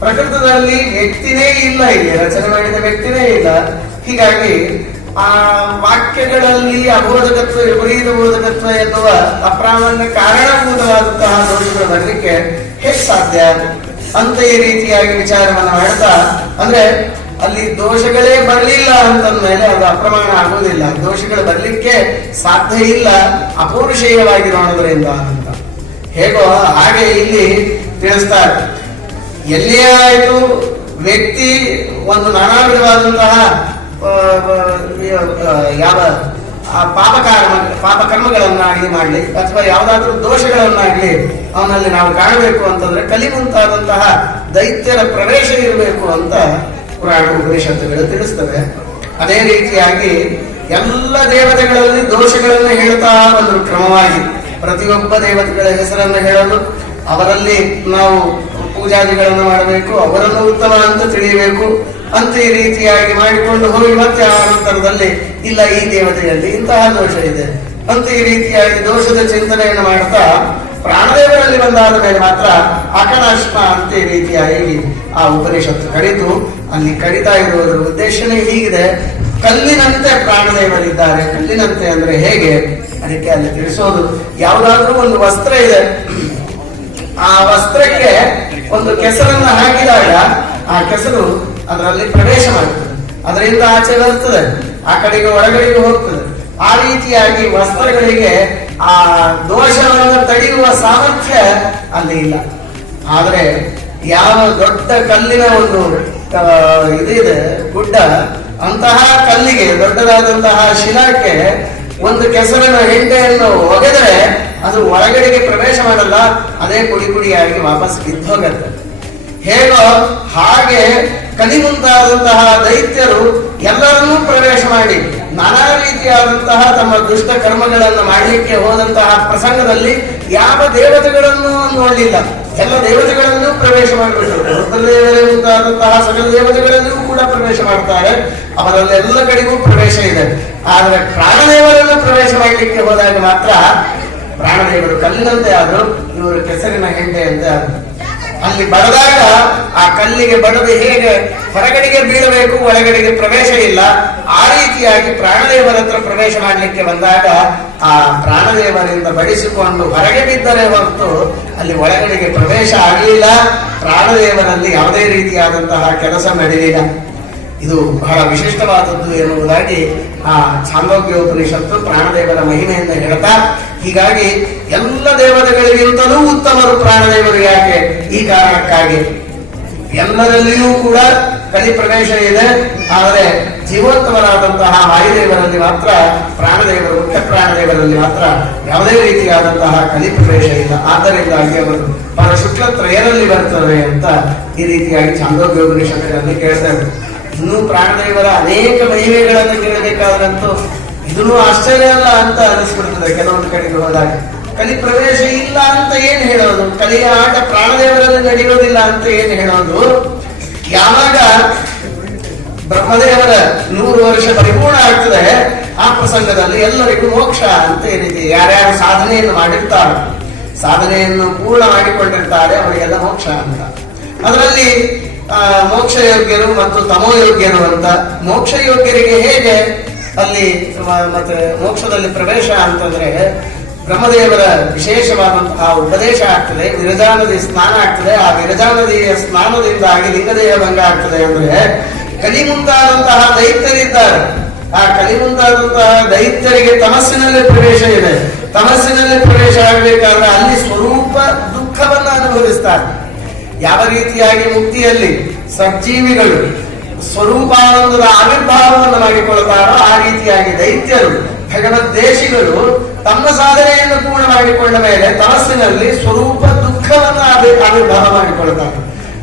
ಪ್ರಕೃತದಲ್ಲಿ ವ್ಯಕ್ತಿನೇ ಇಲ್ಲ, ಇಲ್ಲಿ ರಚನೆ ಮಾಡಿದ ವ್ಯಕ್ತಿನೇ ಇಲ್ಲ. ಹೀಗಾಗಿ ಆ ವಾಕ್ಯಗಳಲ್ಲಿ ಅಬೋಧಕತ್ವ, ವಿಪರೀತ ಬೋಧಕತ್ವ ಎನ್ನುವ ಅಪ್ರಾಮಾಣ್ಯ ಕಾರಣಭೂತವಾದಂತಹ ದೋಷಗಳು ಬರಲಿಕ್ಕೆ ಹೇಗೆ ಸಾಧ್ಯ ಅಂತ ಈ ರೀತಿಯಾಗಿ ವಿಚಾರವನ್ನು ಮಾಡ್ತಾ, ಅಂದ್ರೆ ಅಲ್ಲಿ ದೋಷಗಳೇ ಬರಲಿಲ್ಲ ಅಂತಂದ್ಮೇಲೆ ಅದು ಅಪ್ರಮಾಣ ಆಗುವುದಿಲ್ಲ. ದೋಷಗಳು ಬರಲಿಕ್ಕೆ ಸಾಧ್ಯ ಇಲ್ಲ ಅಪೌರುಷೇಯವಾಗಿರೋದ್ರಿಂದ ಅಂತ. ಹೇಗೋ ಹಾಗೆ ಇಲ್ಲಿ ತಿಳಿಸ್ತಾರೆ. ಎಲ್ಲಿಯೇ ಆಯಿತು ವ್ಯಕ್ತಿ ಒಂದು ನಾನಾ ವಿಧವಾದಂತಹ ಯಾವ ಪಾಪಕರ್ಮಗಳನ್ನಾಗಲಿ ಮಾಡಲಿ ಅಥವಾ ಯಾವುದಾದ್ರೂ ದೋಷಗಳನ್ನಾಗಲಿ ಅವನಲ್ಲಿ ನಾವು ಕಾಣಬೇಕು ಅಂತಂದ್ರೆ ಕಲಿ ಮುಂತಾದಂತಹ ದೈತ್ಯರ ಪ್ರವೇಶ ಇರಬೇಕು ಅಂತ ಪುರಾಣ ಉಪನಿಷತ್ತುಗಳು ತಿಳಿಸ್ತವೆ. ಅದೇ ರೀತಿಯಾಗಿ ಎಲ್ಲ ದೇವತೆಗಳಲ್ಲಿ ದೋಷಗಳನ್ನು ಹೇಳ್ತಾ ಬಂದರು ಕ್ರಮವಾಗಿ. ಪ್ರತಿಯೊಬ್ಬ ದೇವತೆಗಳ ಹೆಸರನ್ನು ಹೇಳಲು, ಅವರಲ್ಲಿ ನಾವು ಪೂಜಾದಿಗಳನ್ನು ಮಾಡಬೇಕು, ಅವರನ್ನು ಉತ್ತಮ ಅಂತ ತಿಳಿಯಬೇಕು ಅಂತ ಈ ರೀತಿಯಾಗಿ ಮಾಡಿಕೊಂಡು ಹೋಗಿ ಮತ್ತೆ ಆ ನಂತರದಲ್ಲಿ ಇಲ್ಲ ಈ ದೇವತೆಯಲ್ಲಿ ಇಂತಹ ದೋಷ ಇದೆ ಅಂತ ಈ ರೀತಿಯಾಗಿ ದೋಷದ ಚಿಂತನೆಯನ್ನು ಮಾಡ್ತಾ ಪ್ರಾಣದೇವರಲ್ಲಿ ಬಂದಾದ ಮೇಲೆ ಮಾತ್ರ ಅಕನಾಶ್ಮ ಅಂತ ಈ ರೀತಿಯಾಗಿ ಆ ಉಪನಿಷತ್ತು ಕಡಿತು ಅಲ್ಲಿ ಕಡಿತಾ ಇರುವುದರ ಉದ್ದೇಶನೇ ಹೀಗಿದೆ. ಕಲ್ಲಿನಂತೆ ಪ್ರಾಣದೇವರಿದ್ದಾರೆ. ಕಲ್ಲಿನಂತೆ ಅಂದ್ರೆ ಹೇಗೆ ಅದಕ್ಕೆ ಅಲ್ಲಿ ತಿಳಿಸೋದು, ಯಾವುದಾದ್ರೂ ಒಂದು ವಸ್ತ್ರ ಇದೆ, ಆ ವಸ್ತ್ರಕ್ಕೆ ಒಂದು ಕೆಸರನ್ನ ಹಾಕಿದಾಗ ಆ ಕೆಸರು ಅದರಲ್ಲಿ ಪ್ರವೇಶ ಮಾಡ್ತದೆ, ಅದರಿಂದ ಆಚೆ ಬರ್ತದೆ, ಆ ಕಡೆಗೆ ಒಳಗಡೆಗೆ ಹೋಗ್ತದೆ. ಆ ರೀತಿಯಾಗಿ ವಸ್ತ್ರಗಳಿಗೆ ಆ ದೋಷವನ್ನು ತಡೆಯುವ ಸಾಮರ್ಥ್ಯ ಅಲ್ಲಿ ಇಲ್ಲ. ಆದ್ರೆ ಯಾವ ದೊಡ್ಡ ಕಲ್ಲಿನ ಒಂದು ಇದಿದೆ ಗುಡ್ಡ, ಅಂತಹ ಕಲ್ಲಿಗೆ ದೊಡ್ಡದಾದಂತಹ ಶಿಲಾಕ್ಕೆ ಒಂದು ಕೆಸರಿನ ಹೆಂಡೆಯನ್ನು ಒಗೆದರೆ ಅದು ಒಳಗಡೆಗೆ ಪ್ರವೇಶ ಮಾಡಲ್ಲ, ಅದೇ ಪುಡಿ ಪುಡಿಯಾಗಿ ವಾಪಸ್ ಬಿದ್ದೋಗತ್ತೆ. ಹೇಗೋ ಹಾಗೆ ಕಲಿ ಮುಂತಾದಂತಹ ದೈತ್ಯರು ಎಲ್ಲರನ್ನೂ ಪ್ರವೇಶ ಮಾಡಿ ನಾನಾ ರೀತಿಯಾದಂತಹ ತಮ್ಮ ದುಷ್ಟ ಕರ್ಮಗಳನ್ನು ಮಾಡಲಿಕ್ಕೆ ಹೋದಂತಹ ಪ್ರಸಂಗದಲ್ಲಿ ಯಾವ ದೇವತೆಗಳನ್ನು ನೋಡಲಿಲ್ಲ, ಎಲ್ಲ ದೇವತೆಗಳನ್ನೂ ಪ್ರವೇಶ ಮಾಡಿಬಿಟ್ಟರು. ರುದ್ರದೇವರೇ ಮುಂತಾದಂತಹ ಸಕಲ ದೇವತೆಗಳನ್ನೂ ಕೂಡ ಪ್ರವೇಶ ಮಾಡ್ತಾರೆ, ಅವರಲ್ಲೆಲ್ಲ ಕಡೆಗೂ ಪ್ರವೇಶ ಇದೆ. ಆದರೆ ಪ್ರಾಣದೇವರನ್ನು ಪ್ರವೇಶ ಮಾಡಲಿಕ್ಕೆ ಹೋದಾಗ ಮಾತ್ರ ಪ್ರಾಣದೇವರು ಕಲ್ಲಿನಂತೆ ಆದ್ರು, ಇವರು ಕೆಸರಿನ ಹೆಂಡೆ ಅಂತ ಆದ್ರು. ಅಲ್ಲಿ ಬಡದಾಗ ಆ ಕಲ್ಲಿಗೆ ಬಡದು ಹೇಗೆ ಹೊರಗಡೆಗೆ ಬೀಳಬೇಕು, ಒಳಗಡೆಗೆ ಪ್ರವೇಶ ಇಲ್ಲ, ಆ ರೀತಿಯಾಗಿ ಪ್ರಾಣದೇವರ ಹತ್ರ ಪ್ರವೇಶ ಮಾಡಲಿಕ್ಕೆ ಬಂದಾಗ ಆ ಪ್ರಾಣದೇವರಿಂದ ಬಡಿಸಿಕೊಂಡು ಹೊರಗೆ ಬಿದ್ದರೆ ಹೊರತು ಅಲ್ಲಿ ಒಳಗಡೆಗೆ ಪ್ರವೇಶ ಆಗಲಿಲ್ಲ. ಪ್ರಾಣದೇವರಲ್ಲಿ ಯಾವುದೇ ರೀತಿಯಾದಂತಹ ಕೆಲಸ ನಡೆಯಲಿಲ್ಲ. ಇದು ಬಹಳ ವಿಶಿಷ್ಟವಾದದ್ದು ಎನ್ನುವುದಾಗಿ ಆ ಛಾಂದೋಗ್ಯೋಪನಿಷತ್ತು ಪ್ರಾಣದೇವರ ಮಹಿಮೆಯಿಂದ ಹೇಳ್ತಾ, ಹೀಗಾಗಿ ಎಲ್ಲ ದೇವತೆಗಳಿಗಿಂತಲೂ ಉತ್ತಮರು ಪ್ರಾಣದೇವರು. ಯಾಕೆ? ಈ ಕಾರಣಕ್ಕಾಗಿ ಎಲ್ಲರಲ್ಲಿಯೂ ಕೂಡ ಕಲಿ ಪ್ರವೇಶ ಇದೆ, ಆದರೆ ಜೀವೋತ್ತಮರಾದಂತಹ ವಾಯುದೇವರಲ್ಲಿ ಮಾತ್ರ, ಪ್ರಾಣದೇವರು ಮುಖ್ಯ ಪ್ರಾಣದೇವರಲ್ಲಿ ಮಾತ್ರ ಯಾವುದೇ ರೀತಿಯಾದಂತಹ ಕಲಿ ಪ್ರವೇಶ ಇಲ್ಲ. ಆದ್ದರಿಂದಾಗಿ ಅವರು ಪರಶುಕ್ಲತ್ರಯರಲ್ಲಿ ಬರ್ತವೆ ಅಂತ ಈ ರೀತಿಯಾಗಿ ಛಾಂದೋಗ್ಯೋಪನಿಷತ್ತುಗಳಲ್ಲಿ ಕೇಳ್ತಾರೆ. ಇನ್ನೂ ಪ್ರಾಣದೇವರ ಅನೇಕ ಮಹಿಮೆಗಳನ್ನು ಕೇಳಬೇಕಾದ್ರಂತೂ ಇದನ್ನು ಆಶ್ಚರ್ಯ ಅಲ್ಲ ಅಂತ ಅನಿಸ್ಬಿಡ್ತದೆ. ಕೆಲವೊಂದು ಕಡೆಗೆ ಹೋದಾಗ ಕಲಿ ಪ್ರವೇಶ ಇಲ್ಲ ಅಂತ ಏನ್ ಹೇಳೋದು, ಕಲಿಯ ಆಟ ಪ್ರಾಣದೇವರಲ್ಲಿ ನಡೆಯೋದಿಲ್ಲ ಅಂತ ಏನ್ ಹೇಳೋದು. ಯಾವಾಗ ಬ್ರಹ್ಮದೇವರ 100 ವರ್ಷ ಪರಿಪೂರ್ಣ ಆಗ್ತದೆ, ಆ ಪ್ರಸಂಗದಲ್ಲಿ ಎಲ್ಲರಿಗೂ ಮೋಕ್ಷ ಅಂತ ಏನಿದೆ, ಯಾರ್ಯಾರು ಸಾಧನೆಯನ್ನು ಮಾಡಿರ್ತಾರೆ, ಸಾಧನೆಯನ್ನು ಪೂರ್ಣ ಮಾಡಿಕೊಂಡಿರ್ತಾರೆ, ಅವರಿಗೆಲ್ಲ ಮೋಕ್ಷ ಅಂತ. ಅದರಲ್ಲಿ ಮೋಕ್ಷ ಯೋಗ್ಯರು ಮತ್ತು ತಮೋ ಯೋಗ್ಯರು ಅಂತ. ಮೋಕ್ಷ ಯೋಗ್ಯರಿಗೆ ಹೇಗೆ ಅಲ್ಲಿ ಮತ್ತೆ ಮೋಕ್ಷದಲ್ಲಿ ಪ್ರವೇಶ ಅಂತಂದ್ರೆ ಬ್ರಹ್ಮದೇವರ ವಿಶೇಷವಾದಂತಹ ಉಪದೇಶ ಆಗ್ತದೆ, ವಿರಜಾ ನದಿ ಸ್ನಾನ ಆಗ್ತದೆ. ಆ ವಿರಜಾ ನದಿಯ ಸ್ನಾನದಿಂದಾಗಿ ಲಿಂಗದೇಹ ಭಂಗ ಆಗ್ತದೆ. ಅಂದ್ರೆ ಕಲಿ ಮುಂತಾದಂತಹ ದೈತ್ಯರಿದ್ದಾರೆ, ಆ ಕಲಿ ಮುಂತಾದಂತಹ ದೈತ್ಯರಿಗೆ ತಮಸ್ಸಿನಲ್ಲಿ ಪ್ರವೇಶ ಇದೆ. ತಮಸ್ಸಿನಲ್ಲಿ ಪ್ರವೇಶ ಆಗಬೇಕಾದ್ರೆ ಅಲ್ಲಿ ಸ್ವರೂಪ ದುಃಖವನ್ನು ಅನುಭವಿಸ್ತಾರೆ. ಯಾವ ರೀತಿಯಾಗಿ ಮುಕ್ತಿಯಲ್ಲಿ ಸಜ್ಜೀವಿಗಳು ಸ್ವರೂಪಾನಂದದ ಆವಿರ್ಭಾವವನ್ನು ಮಾಡಿಕೊಳ್ತಾರೋ, ಆ ರೀತಿಯಾಗಿ ದೈತ್ಯರು ಭಗವದ್ದೇಶಿಗಳು ತಮ್ಮ ಸಾಧನೆಯನ್ನು ಪೂರ್ಣ ಮಾಡಿಕೊಂಡ ಮೇಲೆ ತಮಸ್ಸಿನಲ್ಲಿ ಸ್ವರೂಪ ದುಃಖವನ್ನು ಆವಿರ್ಭಾವ ಮಾಡಿಕೊಳ್ತಾರೆ.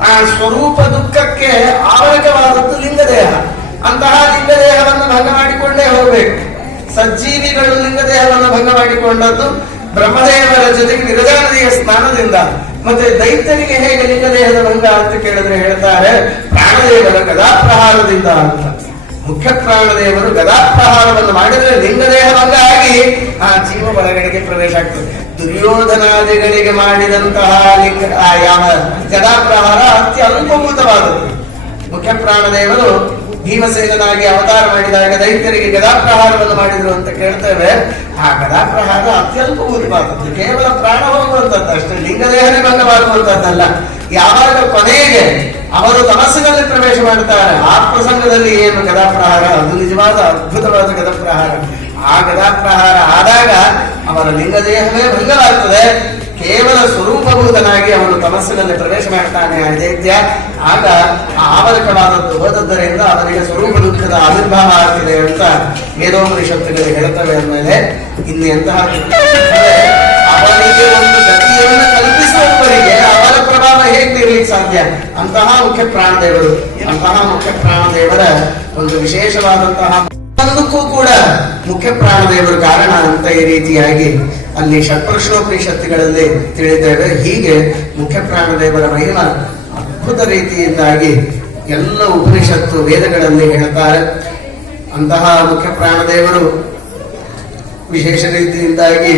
ಆ ಸ್ವರೂಪ ದುಃಖಕ್ಕೆ ಆವರಣವಾದದ್ದು ಲಿಂಗದೇಹ. ಅಂತಹ ಲಿಂಗದೇಹವನ್ನು ಭಂಗ ಮಾಡಿಕೊಂಡೇ ಹೋಗಬೇಕು. ಸಜ್ಜೀವಿಗಳು ಲಿಂಗದೇಹವನ್ನು ಭಂಗ ಮಾಡಿಕೊಂಡದ್ದು ಬ್ರಹ್ಮದೇವರ ಜೊತೆಗೆ ವಿರಜಾ ನದಿಯ ಸ್ನಾನದಿಂದ. ಮತ್ತೆ ದೈತ್ಯರಿಗೆ ಹೇಗೆ ಲಿಂಗದೇಹದ ಭಂಗ ಅಂತ ಕೇಳಿದ್ರೆ ಹೇಳ್ತಾರೆ ಪ್ರಾಣದೇವರ ಗದಾಪ್ರಹಾರದಿಂದ ಅಂತ. ಮುಖ್ಯ ಪ್ರಾಣದೇವರು ಗದಾಪ್ರಹಾರವನ್ನು ಮಾಡಿದ್ರೆ ಲಿಂಗದೇಹ ಭಂಗ ಆಗಿ ಆ ಜೀವ ಒಳಗಡೆಗೆ ಪ್ರವೇಶ ಆಗ್ತದೆ. ದುರ್ಯೋಧನಾದಿಗಳಿಗೆ ಮಾಡಿದಂತಹ ಯಾವ ಗದಾಪ್ರಹಾರ ಅತ್ಯಲ್ಪಭೂತವಾದದ್ದು. ಮುಖ್ಯ ಪ್ರಾಣದೇವರು ಭೀಮಸೇನಾಗಿ ಅವತಾರ ಮಾಡಿದಾಗ ದೈತ್ಯರಿಗೆ ಗದಾಪ್ರಹಾರವನ್ನು ಮಾಡಿದ್ರು ಅಂತ ಕೇಳ್ತೇವೆ. ಆ ಗದಾಪ್ರಹಾರ ಅತ್ಯಲ್ಪಭೂತವಾದದ್ದು, ಕೇವಲ ಪ್ರಾಣ ಹೋಗುವಂತದ್ದು ಅಷ್ಟೇ, ಲಿಂಗದೇಹನೇ ಭಂಗವಾಗುವಂತದ್ದಲ್ಲ. ಯಾವಾಗ ಕೊನೆಗೆ ಅವರು ತಮಸ್ಸಿನಲ್ಲಿ ಪ್ರವೇಶ ಮಾಡ್ತಾರೆ, ಆ ಪ್ರಸಂಗದಲ್ಲಿ ಏನು ಗದಾಪ್ರಹಾರ, ಅದು ನಿಜವಾದ ಅದ್ಭುತವಾದ ಗದಾಪ್ರಹಾರ. ಆ ಗದಾಪ್ರಹಾರ ಆದಾಗ ಅವರ ಲಿಂಗದೇಹವೇ ಭಂಗವಾಗ್ತದೆ. ಕೇವಲ ಸ್ವರೂಪಭೂತನಾಗಿ ಅವನು ತಮಸ್ಸಿನಲ್ಲಿ ಪ್ರವೇಶ ಮಾಡ್ತಾನೆ ಅಜೈತ್ಯ. ಆಗ ಆವರಕವಾದದ್ದು ಹೋದದ್ದರಿಂದ ಅವನಿಗೆ ಸ್ವರೂಪ ದುಃಖದ ಆವಿರ್ಭಾವ ಆಗ್ತಿದೆ ಅಂತ ವೇದೋಪನಿಷತ್ತುಗಳು ಹೇಳುತ್ತವೆ. ಅಂದಮೇಲೆ ಇನ್ನು ಎಂತಹ ಅವನಿಗೆ ಒಂದು ಗತಿಯನ್ನು ಕಲ್ಪಿಸುವವರಿಗೆ ಅವರ ಪ್ರಭಾವ ಹೇಗೆ ಬೀರ್ಲಿಕ್ಕೆ ಸಾಧ್ಯ? ಅಂತಹ ಮುಖ್ಯ ಪ್ರಾಣದೇವರು, ಅಂತಹ ಮುಖ್ಯ ಪ್ರಾಣದೇವರ ಒಂದು ವಿಶೇಷವಾದಂತಹ ಒಂದಕ್ಕೂ ಕೂಡ ಮುಖ್ಯ ಪ್ರಾಣದೇವರು ಕಾರಣ ಅಂತ ಈ ರೀತಿಯಾಗಿ ಅಲ್ಲಿ ಷಟ್ಪುರುಷೋಪನಿಷತ್ತುಗಳಲ್ಲಿ ತಿಳಿದ್ದೇವೆ. ಹೀಗೆ ಮುಖ್ಯ ಪ್ರಾಣದೇವರ ಮಹಿಮ ಅದ್ಭುತ ರೀತಿಯಿಂದಾಗಿ ಎಲ್ಲ ಉಪನಿಷತ್ತು ವೇದಗಳಲ್ಲಿ ಹೇಳ್ತಾರೆ. ಅಂತಹ ಮುಖ್ಯ ಪ್ರಾಣದೇವರು ವಿಶೇಷ ರೀತಿಯಿಂದಾಗಿ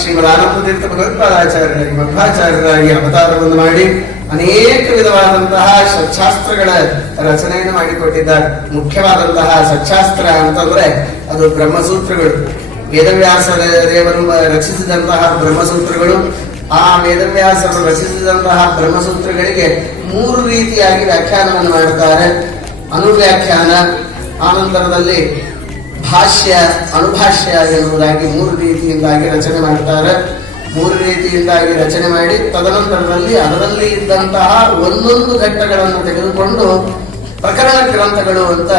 ಶ್ರೀಮದ್ ಆನಂದತೀರ್ಥ ಭಗವತ್ಪಾದಾಚಾರ್ಯರಾಗಿ ಮಧ್ವಾಚಾರ್ಯರಾಗಿ ಅವತಾರವನ್ನು ಮಾಡಿ ಅನೇಕ ವಿಧವಾದಂತಹ ಸಚ್ಚಾಸ್ತ್ರಗಳ ರಚನೆಯನ್ನು ಮಾಡಿಕೊಟ್ಟಿದ್ದಾರೆ. ಮುಖ್ಯವಾದಂತಹ ಸಚ್ಚಾಸ್ತ್ರ ಅಂತಂದ್ರೆ ಅದು ಬ್ರಹ್ಮಸೂತ್ರಗಳು. ವೇದವ್ಯಾಸ ದೇವರು ರಚಿಸಿದಂತಹ ಬ್ರಹ್ಮಸೂತ್ರಗಳು, ಆ ವೇದವ್ಯಾಸರು ರಚಿಸಿದಂತಹ ಬ್ರಹ್ಮಸೂತ್ರಗಳಿಗೆ 3 ರೀತಿಯಾಗಿ ವ್ಯಾಖ್ಯಾನವನ್ನು ಮಾಡುತ್ತಾರೆ. ಅನುವ್ಯಾಖ್ಯಾನ, ಆನಂತರದಲ್ಲಿ ಭಾಷ್ಯ, ಅನುಭಾಷ್ಯ ಎನ್ನುವುದಾಗಿ 3 ರೀತಿಯಿಂದಾಗಿ ರಚನೆ ಮಾಡುತ್ತಾರೆ. 3 ರೀತಿಯಿಂದಾಗಿ ರಚನೆ ಮಾಡಿ ತದನಂತರದಲ್ಲಿ ಅದರಲ್ಲಿ ಇದ್ದಂತಹ ಒಂದೊಂದು ಘಟ್ಟಗಳನ್ನು ತೆಗೆದುಕೊಂಡು ಪ್ರಕರಣ ಗ್ರಂಥಗಳು ಅಂತ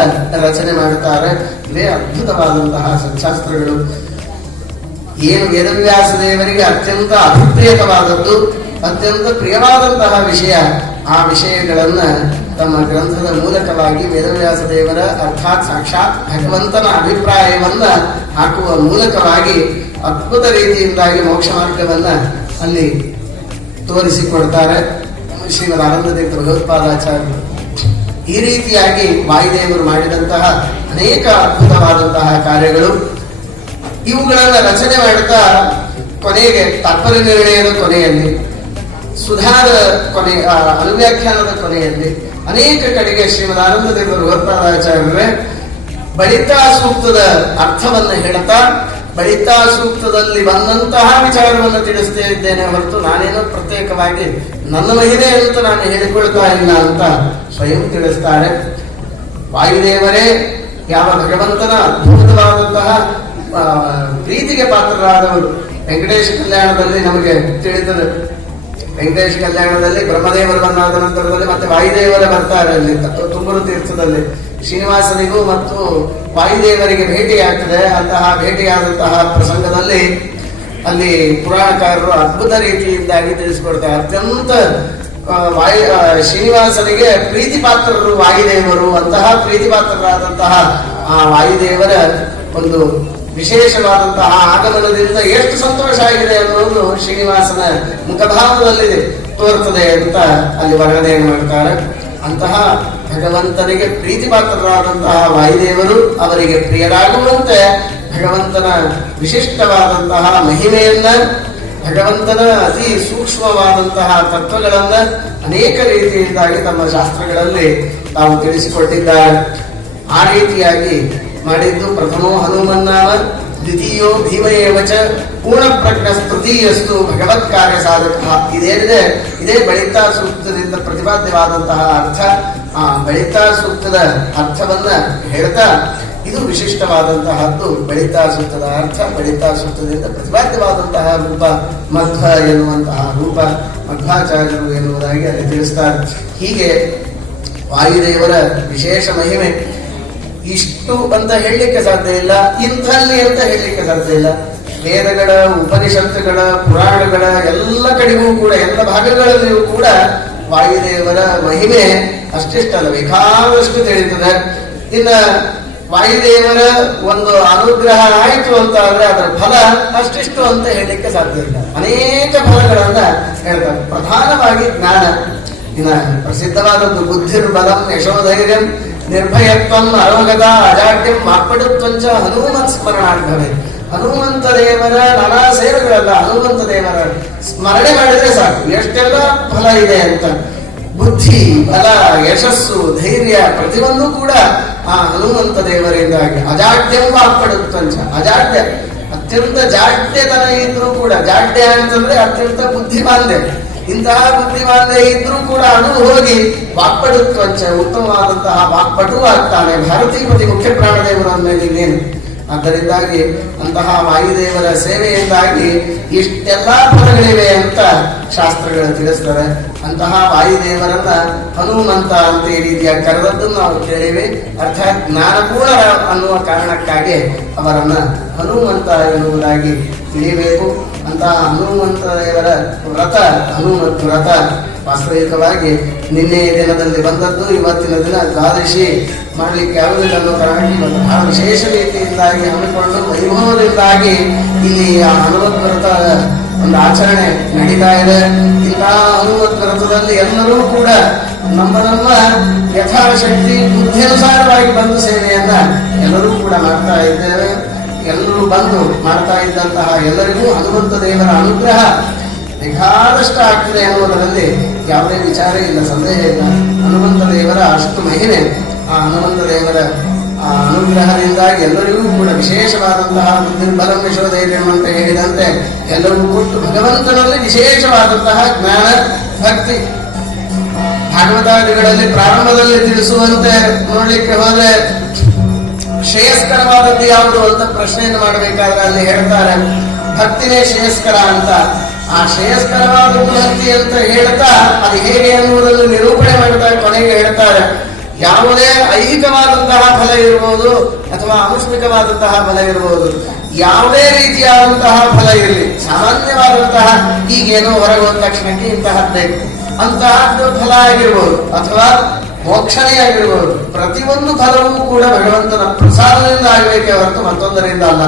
ರಚನೆ ಮಾಡುತ್ತಾರೆ. ಇವೇ ಅದ್ಭುತವಾದಂತಹ ಸಚ್ಚಾಸ್ತ್ರಗಳು. ಏನು ವೇದವ್ಯಾಸ ದೇವರಿಗೆ ಅತ್ಯಂತ ಅಭಿಪ್ರಿಯವಾದದ್ದು, ಅತ್ಯಂತ ಪ್ರಿಯವಾದಂತಹ ವಿಷಯ, ಆ ವಿಷಯಗಳನ್ನ ತಮ್ಮ ಗ್ರಂಥದ ಮೂಲಕವಾಗಿ ವೇದವ್ಯಾಸ ದೇವರ ಅರ್ಥಾತ್ ಸಾಕ್ಷಾತ್ ಭಗವಂತನ ಅಭಿಪ್ರಾಯವನ್ನ ಹಾಕುವ ಮೂಲಕವಾಗಿ ಅದ್ಭುತ ರೀತಿಯಿಂದಾಗಿ ಮೋಕ್ಷ ಮಾರ್ಗವನ್ನ ಅಲ್ಲಿ ತೋರಿಸಿಕೊಡ್ತಾರೆ ಶ್ರೀಮದ್ ಆನಂದತೀರ್ಥ ಭಗವತ್ಪಾದಾಚಾರ್ಯರು. ಈ ರೀತಿಯಾಗಿ ವಾಯುದೇವರು ಮಾಡಿದಂತಹ ಅನೇಕ ಅದ್ಭುತವಾದಂತಹ ಕಾರ್ಯಗಳು, ಇವುಗಳನ್ನ ರಚನೆ ಮಾಡುತ್ತಾ ಕೊನೆಗೆ ತಾತ್ಪರ್ಯ ನಿರ್ಣಯದ ಕೊನೆಯಲ್ಲಿ, ಸುಧಾರ ಕೊನೆ, ಅನುವ್ಯಾಖ್ಯಾನದ ಕೊನೆಯಲ್ಲಿ ಅನೇಕ ಕಡೆಗೆ ಶ್ರೀಮದ್ ಆನಂದತೀರ್ಥ ಭಗವತ್ಪಾದಾಚಾರ್ಯರೇ ಬಳಿತಾ ಸೂಕ್ತದ ಅರ್ಥವನ್ನು ಹೇಳ್ತಾ ಬಳಿತಾ ಸೂಕ್ತದಲ್ಲಿ ಬಂದಂತಹ ವಿಚಾರವನ್ನು ತಿಳಿಸ್ತೇ ಇದ್ದೇನೆ ಹೊರತು ನಾನೇನೋ ಪ್ರತ್ಯೇಕವಾಗಿ ನನ್ನ ಮಹಿಮೆ ಅಂತ ನಾನು ಹೇಳಿಕೊಳ್ತಾ ಇಲ್ಲ ಅಂತ ಸ್ವಯಂ ತಿಳಿಸ್ತಾರೆ. ವಾಯುದೇವರೇ ಯಾವ ಭಗವಂತನ ಅದ್ಭುತವಾದಂತಹ ಪ್ರೀತಿಗೆ ಪಾತ್ರರಾದವರು. ವೆಂಕಟೇಶ ಕಲ್ಯಾಣದಲ್ಲಿ ನಮಗೆ ತಿಳಿತದೆ. ವೆಂಕಟೇಶ ಕಲ್ಯಾಣದಲ್ಲಿ ಬ್ರಹ್ಮದೇವರು ಬಂದಾದ ನಂತರದಲ್ಲಿ ಮತ್ತೆ ವಾಯುದೇವರೇ ಬರ್ತಾರೆ. ಅಲ್ಲಿ ತುಂಬೂರು ತೀರ್ಥದಲ್ಲಿ ಶ್ರೀನಿವಾಸನಿಗೂ ಮತ್ತು ವಾಯುದೇವರಿಗೆ ಭೇಟಿಯಾಗ್ತದೆ. ಅಂತಹ ಭೇಟಿಯಾದಂತಹ ಪ್ರಸಂಗದಲ್ಲಿ ಅಲ್ಲಿ ಪುರಾಣಕಾರರು ಅದ್ಭುತ ರೀತಿಯಿಂದಾಗಿ ತಿಳಿಸಿಕೊಡ್ತಾರೆ. ಅತ್ಯಂತ ಶ್ರೀನಿವಾಸನಿಗೆ ಪ್ರೀತಿ ಪಾತ್ರರು ವಾಯುದೇವರು. ಅಂತಹ ಪ್ರೀತಿ ಪಾತ್ರರಾದಂತಹ ಆ ವಾಯುದೇವರ ಒಂದು ವಿಶೇಷವಾದಂತಹ ಆಗಮನದಿಂದ ಎಷ್ಟು ಸಂತೋಷ ಆಗಿದೆ ಅನ್ನೋದು ಶ್ರೀನಿವಾಸನ ಮುಖಭಾವದಲ್ಲಿ ತೋರ್ತದೆ ಅಂತ ಅಲ್ಲಿ ವರ್ಣನೆಯನ್ನು ಮಾಡ್ತಾರೆ. ಅಂತಹ ಭಗವಂತನಿಗೆ ಪ್ರೀತಿ ಪಾತ್ರರಾದಂತಹ ವಾಯುದೇವರು ಅವರಿಗೆ ಪ್ರಿಯರಾಗುವಂತೆ ಭಗವಂತನ ವಿಶಿಷ್ಟವಾದಂತಹ ಮಹಿಮೆಯನ್ನ, ಭಗವಂತನ ಅತಿ ಸೂಕ್ಷ್ಮವಾದಂತಹ ತತ್ವಗಳನ್ನ ಅನೇಕ ರೀತಿಯಿಂದಾಗಿ ತಮ್ಮ ಶಾಸ್ತ್ರಗಳಲ್ಲಿ ತಾವು ತಿಳಿಸಿಕೊಟ್ಟಿದ್ದಾರೆ. ಆ ರೀತಿಯಾಗಿ ಮಾಡಿದ್ದು ಪ್ರಥಮೋ ಹನುಮನ್ನಾಮ ದ್ವಿತೀಯೋ ಭೀಮಯೇವಚ ಪೂರ್ಣ ಪ್ರಜ್ಞ ತೃತೀಯಸ್ತು ಭಗವತ್ ಕಾರ್ಯ ಸಾಧಕ. ಇದೇನಿದೆ ಇದೇ ಬಳಿತಾ ಸೂಕ್ತದಿಂದ ಪ್ರತಿಪಾದ್ಯವಾದಂತಹ ಅರ್ಥ. ಆ ಬಳಿತಾ ಸೂಕ್ತದ ಅರ್ಥವನ್ನ ಹೇಳ್ತಾ ಇದು ವಿಶಿಷ್ಟವಾದಂತಹದ್ದು. ಬಳಿತಾ ಸೂಕ್ತದ ಅರ್ಥ, ಬಳಿತಾ ಸೂಕ್ತದಿಂದ ಪ್ರತಿಪಾದ್ಯವಾದಂತಹ ರೂಪ ಮಧ್ವ ಎನ್ನುವಂತಹ ರೂಪ, ಮಧ್ವಾಚಾರ್ಯರು ಎನ್ನುವುದಾಗಿ ಅಲ್ಲಿ ತಿಳಿಸ್ತಾರೆ. ಹೀಗೆ ವಾಯುದೇವರ ವಿಶೇಷ ಮಹಿಮೆ ಇಷ್ಟು ಅಂತ ಹೇಳಲಿಕ್ಕೆ ಸಾಧ್ಯ ಇಲ್ಲ, ಇಂಥಲ್ಲಿ ಅಂತ ಹೇಳಲಿಕ್ಕೆ ಸಾಧ್ಯ ಇಲ್ಲ. ವೇದಗಳ, ಉಪನಿಷತ್ತುಗಳ, ಪುರಾಣಗಳ ಎಲ್ಲ ಕಡೆಗೂ ಕೂಡ, ಎಲ್ಲ ಭಾಗಗಳಲ್ಲಿಯೂ ಕೂಡ ವಾಯುದೇವರ ಮಹಿಮೆ ಅಷ್ಟಿಷ್ಟಲ್ಲ, ಬೇಕಾದಷ್ಟು ತಿಳಿತದೆ. ಇನ್ನ ವಾಯುದೇವರ ಒಂದು ಅನುಗ್ರಹ ಆಯಿತು ಅಂತ ಆದ್ರೆ ಅದರ ಫಲ ಅಷ್ಟಿಷ್ಟು ಅಂತ ಹೇಳಲಿಕ್ಕೆ ಸಾಧ್ಯ ಇಲ್ಲ. ಅನೇಕ ಫಲಗಳನ್ನ ಹೇಳ್ತಾರೆ. ಪ್ರಧಾನವಾಗಿ ಜ್ಞಾನ. ಇನ್ನ ಪ್ರಸಿದ್ಧವಾದದ್ದು ಬುದ್ಧಿರ್ಬಲಂ ಯಶೋಧೈರ್ಯಂ ನಿರ್ಭಯತ್ವಂ ಅರೋಗತ ಅಜಾಡ್ಯಂ ಮಾರ್ಪಡುತ್ತಂಚ ಹನುಮತ್ ಸ್ಮರಣಾರ್ಧವೇ. ಹನುಮಂತ ದೇವರ ನಾನಾ ಸೇವೆಗಳಲ್ಲ, ಹನುಮಂತ ದೇವರ ಸ್ಮರಣೆ ಮಾಡಿದ್ರೆ ಸಾಕು, ಎಷ್ಟೆಲ್ಲ ಫಲ ಇದೆ ಅಂತ. ಬುದ್ಧಿ, ಬಲ, ಯಶಸ್ಸು, ಧೈರ್ಯ ಪ್ರತಿಯೊಂದು ಕೂಡ ಆ ಹನುಮಂತ ದೇವರಿಂದಾಗಿ. ಅಜಾಡ್ಯಂ ಮಾರ್ಪಡುತ್ತಂಚ, ಅಜಾಡ್ಯ ಅತ್ಯಂತ ಜಾಡ್ಯತನ ಇದ್ರೂ ಕೂಡ, ಜಾಡ್ಯ ಅಂತಂದ್ರೆ ಅತ್ಯಂತ ಬುದ್ಧಿಮಾಂದ್ಯ, ಇಂತಹ ಬುದ್ಧಿಮಾಂದ್ಯ ಇದ್ರೂ ಕೂಡ ಅದು ಹೋಗಿ ವಾಕ್ಪಟುತ್ವಂಚ ಉತ್ತಮವಾದಂತಹ ವಾಕ್ಪಟು ಆಗ್ತಾನೆ. ಭಾರತೀಪತಿ ಮುಖ್ಯ ಪ್ರಾಣದೇವರು ಅಂದ್ಮೇಲೆ ಇನ್ನೇನು ಆದ್ದರಿಂದಾಗಿ ಅಂತಹ ವಾಯುದೇವರ ಸೇವೆಯಿಂದಾಗಿ ಇಷ್ಟೆಲ್ಲ ಫಲಗಳಿವೆ ಅಂತ ಶಾಸ್ತ್ರಗಳು ತಿಳಿಸ್ತವೆ. ಅಂತಹ ವಾಯುದೇವರನ್ನ ಹನುಮಂತ ಅಂತ ಈ ರೀತಿಯ ಕರೆದದ್ದನ್ನು ನಾವು ಕೇಳಿವೆ. ಅರ್ಥಾತ್ ಜ್ಞಾನಪೂರ್ಣ ಅನ್ನುವ ಕಾರಣಕ್ಕಾಗಿ ಅವರನ್ನ ಹನುಮಂತ ಎನ್ನುವುದಾಗಿ ತಿಳಿಯಬೇಕು. ಅಂತಹ ಹನುಮಂತ ದೇವರ ವ್ರತ ಹನುಮತ್ ವ್ರತ ವಾಸ್ತವಿಕವಾಗಿ ನಿನ್ನೆಯ ದಿನದಲ್ಲಿ ಬಂದದ್ದು. ಇವತ್ತಿನ ದಿನ ದ್ವಾದಶಿ ಮಾಡಲಿಕ್ಕೆ ಆಗುವುದಿಲ್ಲ ಅನ್ನೋ ಕಾರಣಕ್ಕೆ ಬಹಳ ವಿಶೇಷ ರೀತಿಯಿಂದಾಗಿ ಹಮ್ಮಿಕೊಂಡು ವೈಭವದಿಂದಾಗಿ ಇಲ್ಲಿ ಆ ಹನುಮತ್ ವ್ರತ ಒಂದು ಆಚರಣೆ ನಡೀತಾ ಇದೆ. ಇಂತಹ ಹನುಮತ್ ವ್ರತದಲ್ಲಿ ಎಲ್ಲರೂ ಕೂಡ ನಮ್ಮ ಯಥಾಶಕ್ತಿ ಬುದ್ಧಿಯನುಸಾರವಾಗಿ ಬಂದು ಸೇವೆಯನ್ನ ಎಲ್ಲರೂ ಕೂಡ ಮಾಡ್ತಾ ಇದ್ದೇವೆ. ಎಲ್ಲರೂ ಬಂದು ಮಾಡ್ತಾ ಇದ್ದಂತಹ ಎಲ್ಲರಿಗೂ ಹನುಮಂತ ದೇವರ ಅನುಗ್ರಹ ಬೇಕಾದಷ್ಟು ಆಗ್ತದೆ ಅನ್ನುವುದರಲ್ಲಿ ಯಾವುದೇ ವಿಚಾರ ಇಲ್ಲ, ಸಂದೇಹ ಇಲ್ಲ. ಹನುಮಂತ ದೇವರ ಅಷ್ಟು ಮಹಿಮೆ, ಆ ಹನುಮಂತ ದೇವರ ಆ ಅನುಗ್ರಹದಿಂದಾಗಿ ಎಲ್ಲರಿಗೂ ಕೂಡ ವಿಶೇಷವಾದಂತಹ ಬಲಂ ಯಶೋಧೈರ್ಯಂ ಅಂತ ಹೇಳಿದಂತೆ ಎಲ್ಲರಿಗೂ ಕೊಟ್ಟು ಭಗವಂತನಲ್ಲಿ ವಿಶೇಷವಾದಂತಹ ಜ್ಞಾನ ಭಕ್ತಿ ಭಾಗವತಾದಿಗಳಲ್ಲಿ ಪ್ರಾರಂಭದಲ್ಲಿ ತಿಳಿಸುವಂತೆ ನೋಡ್ಲಿಕ್ಕೆ ಹೋದ್ರೆ ಶ್ರೇಯಸ್ಕರವಾದದ್ದು ಯಾವುದು ಅಂತ ಪ್ರಶ್ನೆಯನ್ನು ಮಾಡಬೇಕಾದ್ರೆ ಅಲ್ಲಿ ಹೇಳ್ತಾರೆ ಭಕ್ತಿನೇ ಶ್ರೇಯಸ್ಕರ ಅಂತ. ಆ ಶ್ರೇಯಸ್ಕರವಾದ ಭಕ್ತಿ ಅಂತ ಹೇಳ್ತಾ ಅದು ಹೇಗೆ ಅನ್ನುವುದನ್ನು ನಿರೂಪಣೆ ಮಾಡ್ತಾ ಕೊನೆಗೆ ಹೇಳ್ತಾರೆ ಯಾವುದೇ ಐಹಿಕವಾದಂತಹ ಫಲ ಇರಬಹುದು ಅಥವಾ ಆನುಷ್ಮಿಕವಾದಂತಹ ಫಲ ಇರಬಹುದು, ಯಾವುದೇ ರೀತಿಯಾದಂತಹ ಫಲ ಇರಲಿ, ಸಾಮಾನ್ಯವಾದಂತಹ ಈಗೇನೋ ಹೊರಗೆ ಹೋದ ತಕ್ಷಣಕ್ಕೆ ಇಂತಹದ್ದೇ ಅಂತಹದ್ದು ಫಲ ಆಗಿರ್ಬೋದು ಅಥವಾ ಮೋಕ್ಷಣೆ ಆಗಿರ್ಬೋದು. ಪ್ರತಿಯೊಂದು ಫಲವೂ ಕೂಡ ಭಗವಂತನ ಪ್ರಸಾದದಿಂದ ಆಗಬೇಕೇ ಹೊರತು ಮತ್ತೊಂದರಿಂದ ಅಲ್ಲ.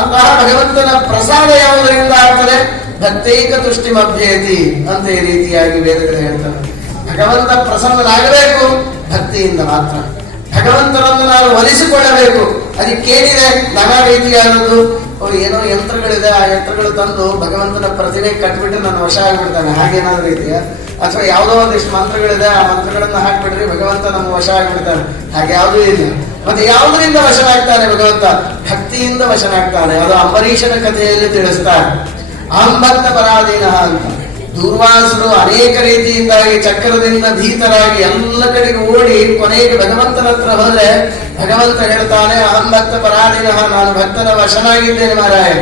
ಅಂತಹ ಭಗವಂತನ ಪ್ರಸಾದ ಯಾವುದರಿಂದ ಆಗ್ತದೆ? ಭಕ್ತೈಕ ತುಷ್ಟಿಮಭ್ಯೇತಿ ಅಂತ ಈ ರೀತಿಯಾಗಿ ವೇದಗಳು ಹೇಳ್ತಾರೆ. ಭಗವಂತ ಪ್ರಸನ್ನನಾಗಬೇಕು ಭಕ್ತಿಯಿಂದ ಮಾತ್ರ. ಭಗವಂತನನ್ನು ನಾವು ಒಲಿಸಿಕೊಳ್ಳಬೇಕು. ಅದಕ್ಕೇನಿದೆ ನಾನಾ ರೀತಿಯಾದದ್ದು. ಏನೋ ಯಂತ್ರಗಳಿದೆ, ಆ ಯಂತ್ರಗಳು ತಂದು ಭಗವಂತನ ಪ್ರತಿಮೆ ಕಟ್ಬಿಟ್ರೆ ನಾನು ವಶ ಆಗ್ಬಿಡ್ತಾನೆ, ಹಾಗೇನಾದ್ರೂ ಇದೆಯಾ? ಅಥವಾ ಯಾವುದೋ ಒಂದಿಷ್ಟು ಮಂತ್ರಗಳಿದೆ, ಆ ಮಂತ್ರಗಳನ್ನ ಹಾಕ್ಬಿಟ್ರೆ ಭಗವಂತ ನಮ್ಮ ವಶ ಆಗ್ಬಿಡ್ತಾನೆ, ಹಾಗೆ ಯಾವುದೂ ಇಲ್ಲ. ಮತ್ತೆ ಯಾವುದರಿಂದ ವಶನಾಗ್ತಾನೆ ಭಗವಂತ? ಭಕ್ತಿಯಿಂದ ವಶನಾಗ್ತಾನೆ. ಅದು ಅಂಬರೀಷನ ಕಥೆಯಲ್ಲಿ ತಿಳಿಸ್ತಾರೆ. ಅಹಂಭಕ್ತ ಪರಾಧೀನ ಅಂತ. ದೂರ್ವಾಸರು ಅನೇಕ ರೀತಿಯಿಂದಾಗಿ ಚಕ್ರದಿಂದ ಭೀತರಾಗಿ ಎಲ್ಲ ಕಡೆಗೆ ಓಡಿ ಕೊನೆಗೆ ಭಗವಂತನ ಹತ್ರ ಹೋದ್ರೆ ಭಗವಂತ ಹೇಳ್ತಾನೆ ಅಹಂಭಕ್ತ ಪರಾಧೀನ, ನಾನು ಭಕ್ತನ ವಶನಾಗಿದ್ದೇನೆ ಮಾರಾಯ,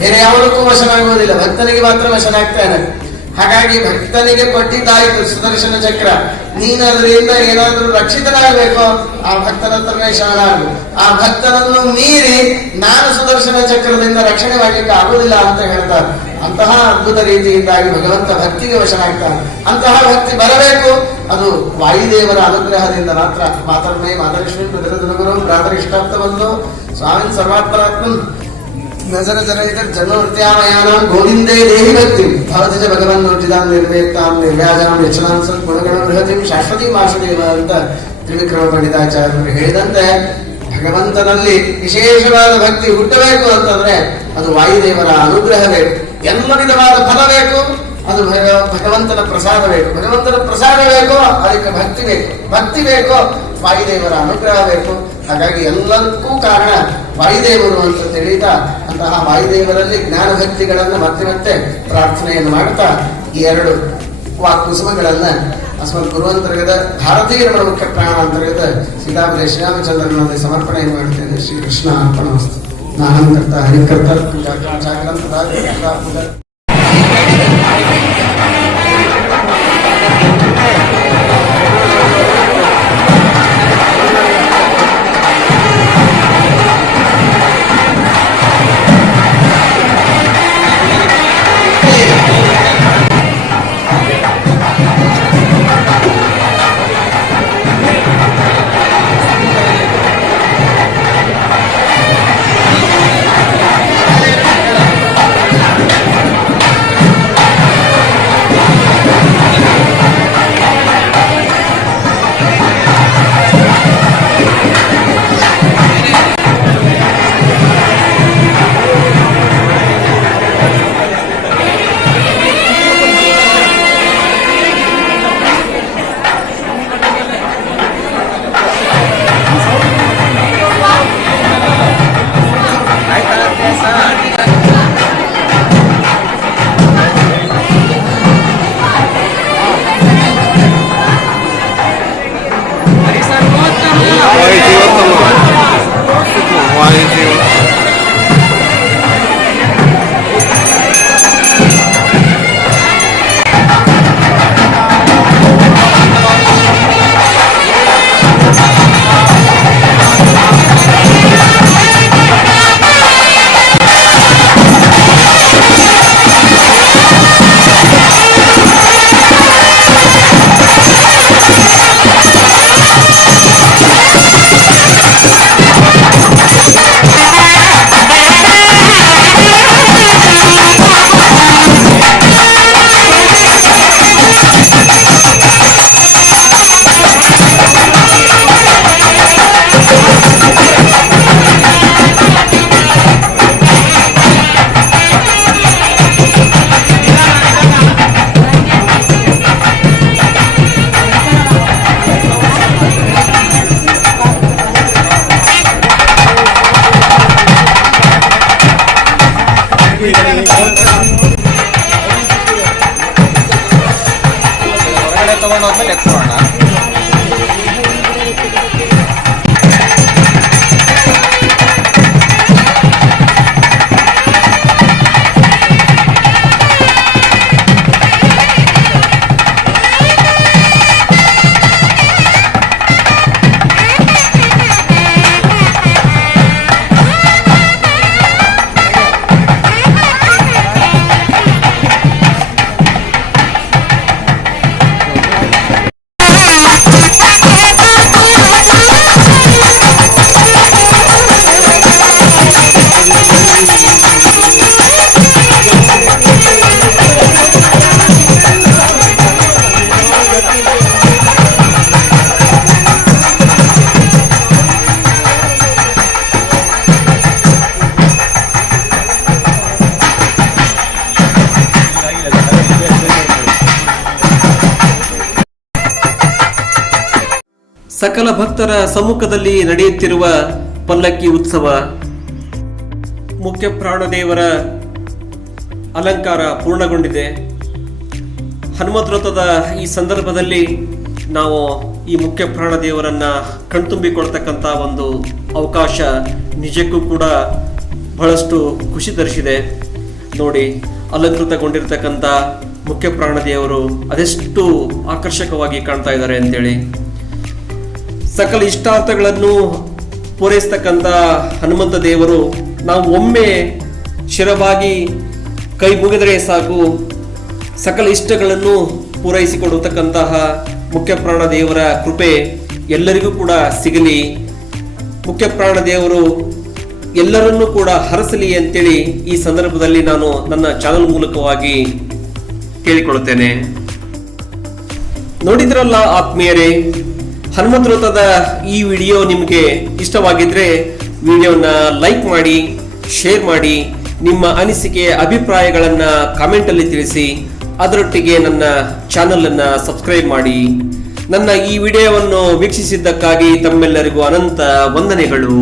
ಬೇರೆ ಯಾವುದಕ್ಕೂ ವಶನಾಗುವುದಿಲ್ಲ, ಭಕ್ತನಿಗೆ ಮಾತ್ರ ವಶನಾಗ್ತಾನೆ. ಹಾಗಾಗಿ ಭಕ್ತನಿಗೆ ಕೊಟ್ಟಿದ್ದಾಯಿತು ಸುದರ್ಶನ ಚಕ್ರ. ನೀನು ಅದರಿಂದ ಏನಾದ್ರೂ ರಕ್ಷಿತನಾಗಬೇಕು, ಆ ಭಕ್ತನ ಹತ್ರನೇ ಶರಣಾಗು. ಆ ಭಕ್ತನನ್ನು ಮೀರಿ ನಾನು ಸುದರ್ಶನ ಚಕ್ರದಿಂದ ರಕ್ಷಣೆ ಮಾಡ್ಲಿಕ್ಕೆ ಆಗುವುದಿಲ್ಲ ಅಂತ ಹೇಳ್ತಾರೆ. ಅಂತಹ ಅದ್ಭುತ ರೀತಿಯಿಂದಾಗಿ ಭಗವಂತ ಭಕ್ತಿಗೆ ವಶನಾಗ್ತಾನೆ. ಅಂತಹ ಭಕ್ತಿ ಬರಬೇಕು, ಅದು ವಾಯುದೇವರ ಅನುಗ್ರಹದಿಂದ ಮಾತ್ರ. ಮಾತರ್ಮೇ ಮಾತರಿಶ್ವೀ ಪ್ರತಿರಗುರು ಪ್ರಾತರಿಷ್ಟಾಪ್ತ ಬಂದು ಸ್ವಾಮಿ ಸರ್ವಾತ್ಮರಾತ್ಮನ್ ನಜರ ಜನ ಇದರ್ ಜನೋತ್ಯಾಮಯಾನಾಂ ಗೋವಿಂದೇ ದೇಹಿ ಭಕ್ತಿ ಭವತಜ ಭಗವನ್ ನೋಟಿದಾಂ ನಿರ್ವೇಕ್ತಾಂ ನಿರ್ವ್ಯಾಜಾಂ ಯಚನಾಂ ಸತ್ ಗುಣಗಣ ಬೃಹತಿಂ ಶಾಶ್ವತಿ ಮಾಸುದೇವ ಅಂತ ತ್ರಿವಿಕ್ರಮ ಪಂಡಿತಾಚಾರ್ಯರು ಹೇಳಿದಂತೆ ಭಗವಂತನಲ್ಲಿ ವಿಶೇಷವಾದ ಭಕ್ತಿ ಹುಟ್ಟಬೇಕು ಅಂತಂದ್ರೆ ಅದು ವಾಯುದೇವರ ಅನುಗ್ರಹ ಬೇಕು. ಎಲ್ಲ ವಿಧವಾದ ಫಲ ಬೇಕು, ಅದು ಭಗವಂತನ ಪ್ರಸಾದ ಬೇಕು. ಭಗವಂತನ ಪ್ರಸಾದ ಬೇಕು, ಅದಕ್ಕೆ ಭಕ್ತಿ ಬೇಕು. ಭಕ್ತಿ ಬೇಕು, ವಾಯುದೇವರ ಅನುಗ್ರಹ ಬೇಕು. ಹಾಗಾಗಿ ಎಲ್ಲದಕ್ಕೂ ಕಾರಣ ವಾಯುದೇವರು ಅಂತ ತಿಳಿತಾ ಅಂತಹ ವಾಯುದೇವರಲ್ಲಿ ಜ್ಞಾನ ಭಕ್ತಿಗಳನ್ನ ಮತ್ತೆ ಮತ್ತೆ ಪ್ರಾರ್ಥನೆಯನ್ನು ಮಾಡ್ತಾ ಈ ಎರಡು ವಾಕ್ಕುಸುಮಗಳನ್ನ ಅಸ್ಮತ್ ಗುರುವಂತರ್ಗದ ಭಾರತೀಯರ ಮುಖ್ಯ ಪ್ರಾಣ ಅಂತರ್ಗದ ಸೀತಾಪತಿ ಶ್ರೀರಾಮಚಂದ್ರನಲ್ಲಿ ಸಮರ್ಪಣೆಯನ್ನು ಮಾಡ್ತೇನೆ. ಶ್ರೀಕೃಷ್ಣ ಅರ್ಪಣಮಸ್ತು. ನಾಹಂಕರ್ತ ಹರಿಕರ್ತ ಎತ್ತರೋಣ ಆದ್ಮೇಲೆ ಎತ್ತರೋಣ. ಸಕಲ ಭಕ್ತರ ಸಮ್ಮುಖದಲ್ಲಿ ನಡೆಯುತ್ತಿರುವ ಪಲ್ಲಕ್ಕಿ ಉತ್ಸವ, ಮುಖ್ಯ ಪ್ರಾಣದೇವರ ಅಲಂಕಾರ ಪೂರ್ಣಗೊಂಡಿದೆ. ಹನುಮತ್ ವ್ರತದ ಈ ಸಂದರ್ಭದಲ್ಲಿ ನಾವು ಈ ಮುಖ್ಯ ಪ್ರಾಣದೇವರನ್ನ ಕಣ್ತುಂಬಿಕೊಳ್ತಕ್ಕಂಥ ಒಂದು ಅವಕಾಶ ನಿಜಕ್ಕೂ ಕೂಡ ಬಹಳಷ್ಟು ಖುಷಿ ತರಿಸಿದೆ. ನೋಡಿ, ಅಲಂಕೃತಗೊಂಡಿರ್ತಕ್ಕಂಥ ಮುಖ್ಯ ಪ್ರಾಣದೇವರು ಅದೆಷ್ಟು ಆಕರ್ಷಕವಾಗಿ ಕಾಣ್ತಾ ಇದ್ದಾರೆ ಅಂತೇಳಿ. ಸಕಲ ಇಷ್ಟಾರ್ಥಗಳನ್ನು ಪೂರೈಸ್ತಕ್ಕಂಥ ಹನುಮಂತ ದೇವರು ನಾವು ಒಮ್ಮೆ ಶಿರವಾಗಿ ಕೈ ಮುಗಿದರೆ ಸಾಕು, ಸಕಲ ಇಷ್ಟಗಳನ್ನು ಪೂರೈಸಿಕೊಡತಕ್ಕಂತಹ ಮುಖ್ಯ ಪ್ರಾಣ ದೇವರ ಕೃಪೆ ಎಲ್ಲರಿಗೂ ಕೂಡ ಸಿಗಲಿ. ಮುಖ್ಯ ಪ್ರಾಣ ದೇವರು ಎಲ್ಲರನ್ನೂ ಕೂಡ ಹರಸಲಿ ಅಂತೇಳಿ ಈ ಸಂದರ್ಭದಲ್ಲಿ ನಾನು ನನ್ನ ಚಾನಲ್ ಮೂಲಕವಾಗಿ ಕೇಳಿಕೊಳ್ಳುತ್ತೇನೆ. ನೋಡಿದ್ರಲ್ಲ ಆತ್ಮೀಯರೇ, ಹನುಮತ್ ವ್ರತದ ಈ ವಿಡಿಯೋ ನಿಮಗೆ ಇಷ್ಟವಾಗಿದ್ರೆ ವಿಡಿಯೋನ ಲೈಕ್ ಮಾಡಿ, ಶೇರ್ ಮಾಡಿ, ನಿಮ್ಮ ಅನಿಸಿಕೆ ಅಭಿಪ್ರಾಯಗಳನ್ನು ಕಾಮೆಂಟಲ್ಲಿ ತಿಳಿಸಿ. ಅದರೊಟ್ಟಿಗೆ ನನ್ನ ಚಾನಲನ್ನು ಸಬ್ಸ್ಕ್ರೈಬ್ ಮಾಡಿ. ನನ್ನ ಈ ವಿಡಿಯೋವನ್ನು ವೀಕ್ಷಿಸಿದ್ದಕ್ಕಾಗಿ ತಮ್ಮೆಲ್ಲರಿಗೂ ಅನಂತ ವಂದನೆಗಳು.